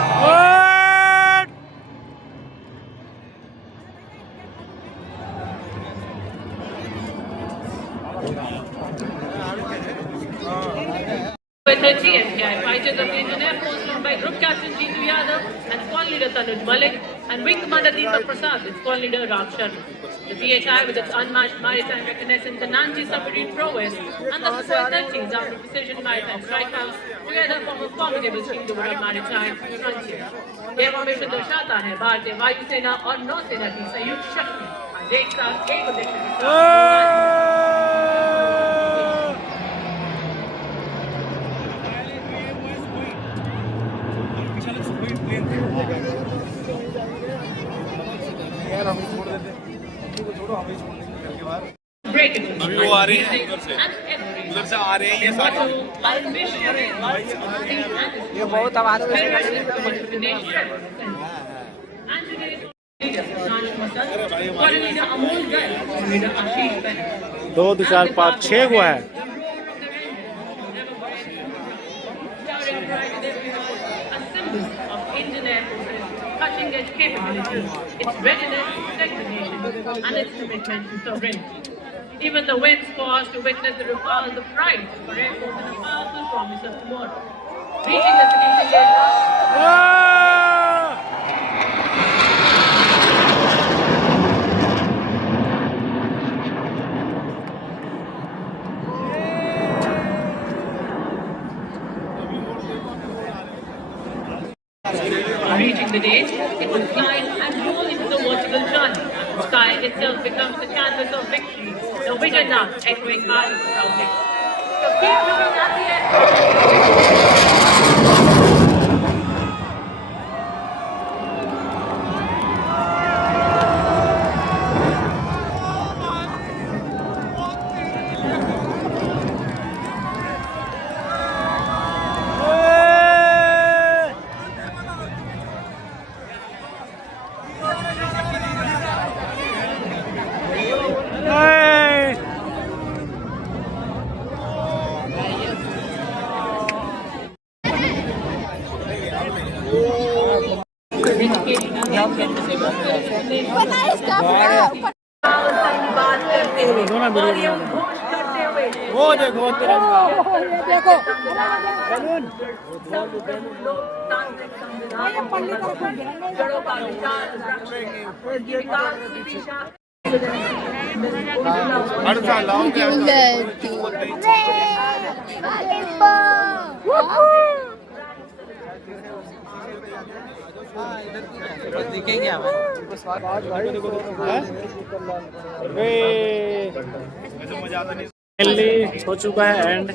With 30 MPI fighters of the Indian Air Force led by Group Captain Jeetu Yadav and Squad Leader Tanuj Malik and Wing Commander Deepak Prasad with Squad Leader Ram Sharma. The PHI with its unmatched maritime reconnaissance and anti-submarine prowess and the Sukhoi-30s armed with precision maritime strikeouts together form a formidable kingdom of maritime frontier. यह formation दर्शाता है भारतीय वायुसेना और नौसेना की संयुक्त शक्ति आज एक साथ एक उद्देश्य के साथ। अभी वो आ रहे हैं उधर से आ रहे हैं ये सारे। ये बहुत आवाज दो 4 5 6 हुआ है। Cutting-edge capabilities, its readiness to protect the nation, and its commitment to sovereignty. Even the winds pause to witness the repulse of pride for Air Force and a powerful promise of tomorrow. Reaching the finishing Reaching the date, it will climb and roll into the vertical journey. The sky itself becomes the canvas of victory, the vision dance echoing high without it. So keep looking at the end. वो देखो तिरंगा, देखो दिखेंगे हमें हो चुका है and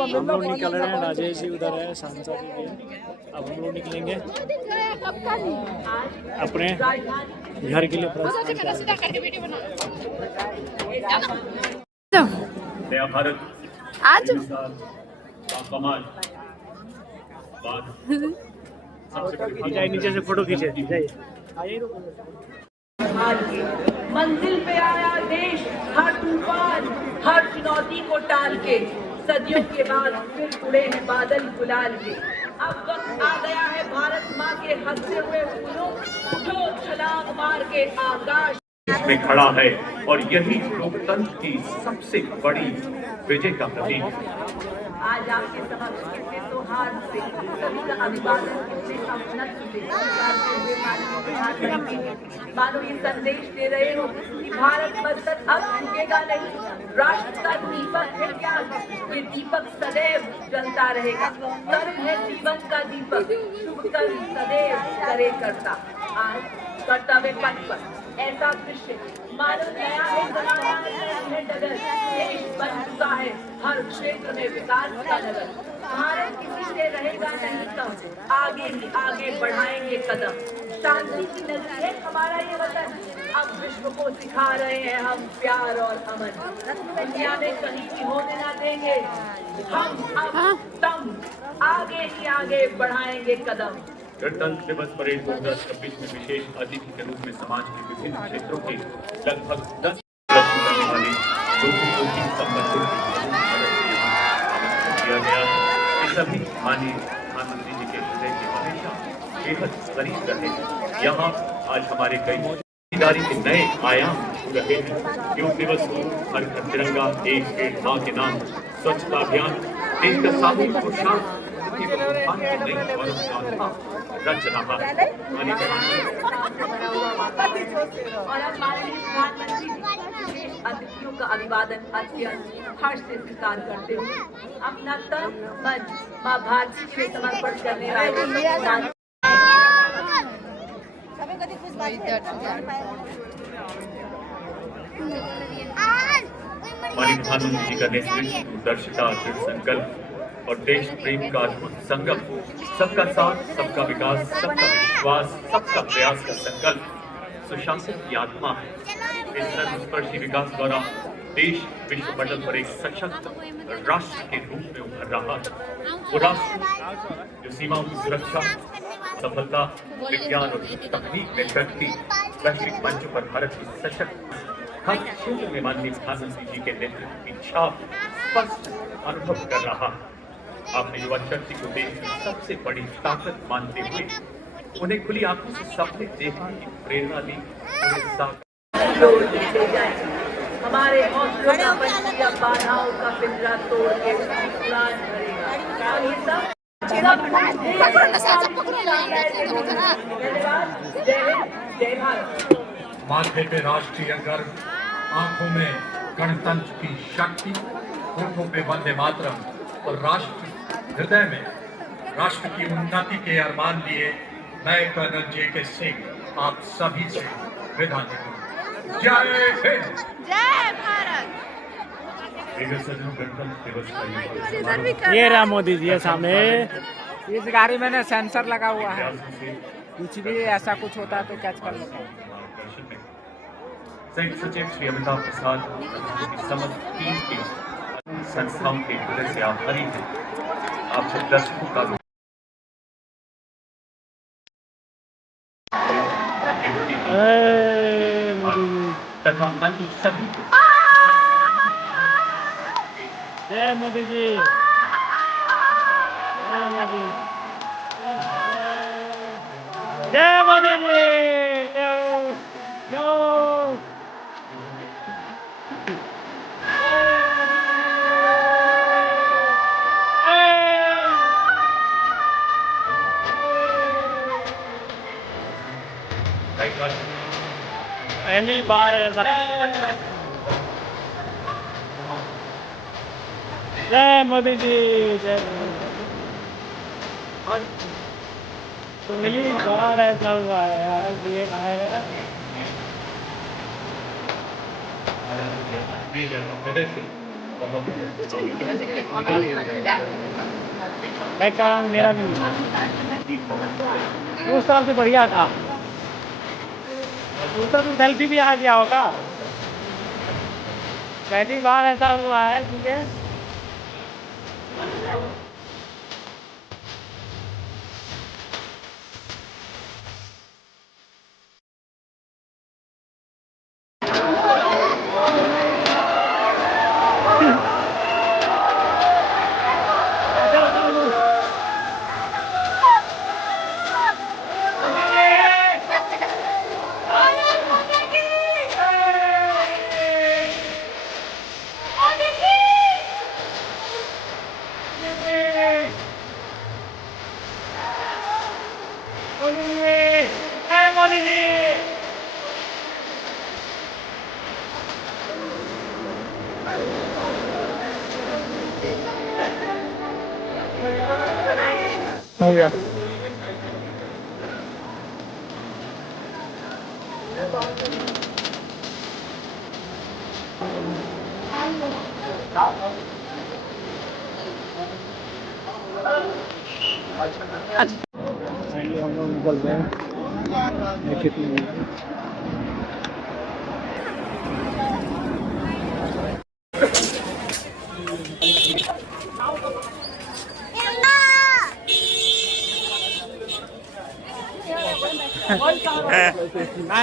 हम लोग निकल रहे हैं। राजेश जी उधर है, सांसद जी भी है। अब हम लोग निकलेंगे अपने घर के लिए। नया भारत आज कमाल जाइए नीचे से फोटो खींचे जाइए। मंजिल पे आया देश, हर तूफान हर चुनौती को टाल के सदियों के बाद फिर उड़े हैं बादल गुलाल के। अब वक्त आ गया है भारत माँ के हंसते हुए फूलों, उठो छलांग मार के आकाश में खड़ा है और यही लोकतंत्र की सबसे बड़ी विजय का प्रतीक है। आज आपके समक्ष कितने सौहार्द से सभी का अभिवादन कितने अपनत्व से करते हुए माननीय प्रधानमंत्री मानो ये संदेश दे रहे हो कि भारत मस्तक अब झुकेगा नहीं, राष्ट्र का दीपक है क्या, ये दीपक सदैव जलता रहेगा। कर्म है जीवन का दीपक, शुभ कर्म सदैव करे करता। आज कर्तव्य पथ पर ऐसा दृश्य मानो नया है जमाना, है डगर, देश बन चुका है हर क्षेत्र में विकास का नगर। भारत किसी से रहेगा नहीं कम, आगे ही आगे बढ़ाएंगे कदम। शांति की नगरी है हमारा ये वतन, अब विश्व को सिखा रहे हैं हम प्यार और अमन। दुनिया में कहीं भी होने ना देंगे हम, अब तम आगे ही आगे बढ़ाएंगे कदम। गणतंत्र दिवस परेड 2026 में विशेष अतिथि के रूप में समाज के विभिन्न क्षेत्रों के लगभग 10 करने वाले लोगों को भी संबंधित किया गया है। ये सभी माननीय प्रधानमंत्री जी के हृदय के हमेशा बेहद करीब रहे हैं। यहाँ आज हमारे कई भागीदारी के नए आयाम हो रहे हैं। योग दिवस को हर घर तिरंगा, एक पेड़ माँ के नाम, स्वच्छता अभियान, देश का सामूहिक पुरुषार्थ रच रहा है। और अब माननीय प्रधानमंत्री विशेष अतिथियों का अभिवादन अत्यंत हर्ष से स्वीकार करते हुए अपना तन मन माँ भारती के लिए समर्पण करने वाले हमारे प्रधानमंत्री का नेतृत्व, दूरदर्शिता, दृढ़ संकल्प और देश प्रेम का अद्भुत संगम, सबका साथ, सबका विकास, सबका विश्वास, सबका प्रयास का संकल्प सुशासन की आत्मा है। इस सर्वस्पर्शी विकास द्वारा देश विश्व पटल पर एक सशक्त राष्ट्र के रूप में उभर रहा है। वो राष्ट्र जो सीमाओं की सुरक्षा, सफलता, विज्ञान और तकनीक में प्रगति, वैश्विक मंच पर भारत की सशक्त हर क्षेत्र में माननीय प्रधानमंत्री जी के नेतृत्व की छाप स्पष्ट अनुभव कर रहा है। आपने युवा शक्ति को देश की सबसे बड़ी ताकत मानते हुए उन्हें खुली आंखों से सपने देखने की प्रेरणा दी। हमारे हौसलों का पंछी अब बाधाओं का पिंजरा तोड़ के उड़ान भरेगा। और ये सब जय भारत। माथे पे राष्ट्रीय गर्व, आंखों में गणतंत्र की शक्ति, होठों पे वंदे मातरम और राष्ट्र हृदय में राष्ट्र की उन्नति के अरमान लिए मैं कर्नल JK सिंह आप सभी से विदा लेता हूं। जय हिंद, जय भारत। ये रहा मोदी जी है सामने। इस गाड़ी में ना सेंसर लगा हुआ है, कुछ भी ऐसा कुछ होता है तो कैच कर लेता है। संयुक्त सचिव श्री अमिताभ प्रसाद समस्त टीम के संस्थाओं के हृदय से आभारी हैं। आप सब दर्शकों का तथा अन्य सभी जय मोदी जी, जय मोदी, जय मोदी जी, पहली बार जय मोदी जी, जय पहली बार ऐसा हुआ है यार। ये मैं कह रहा हूँ मेरा भी उस तरफ से बढ़िया था, उस तरफ सेल्फी भी आ गया होगा। पहली बार ऐसा हुआ है ठीक है। हो गया। फाइनली हम लोग निकल गए हैं। कितनी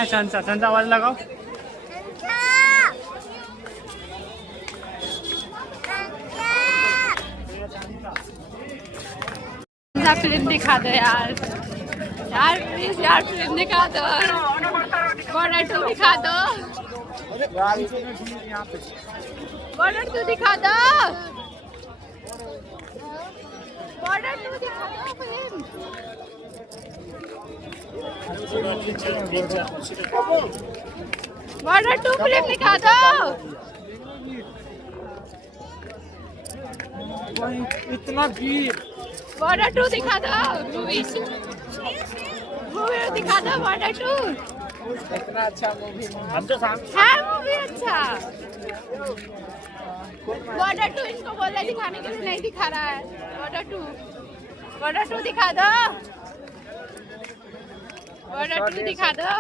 संसा आवाज लगाओ। फिल्म दिखा दो यार, यार प्लीज यार फिल्म दिखा दो, बॉर्डर 2 दिखा दो, बॉर्डर 2 दिखा दो, बॉर्डर 2 दिखा दो फिल्म। बॉर्डर 2 फिल्म दिखा दो। इतना भीड़। बॉर्डर 2 दिखा दो, मूवी दिखा दो, बॉर्डर 2 इतना अच्छा मूवी है, मूवी अच्छा। बॉर्डर 2 इनको बोल रहे दिखाने के लिए, नहीं दिखा रहा है। बॉर्डर 2 दिखा दो, बॉर्डर 2 दिखा दो।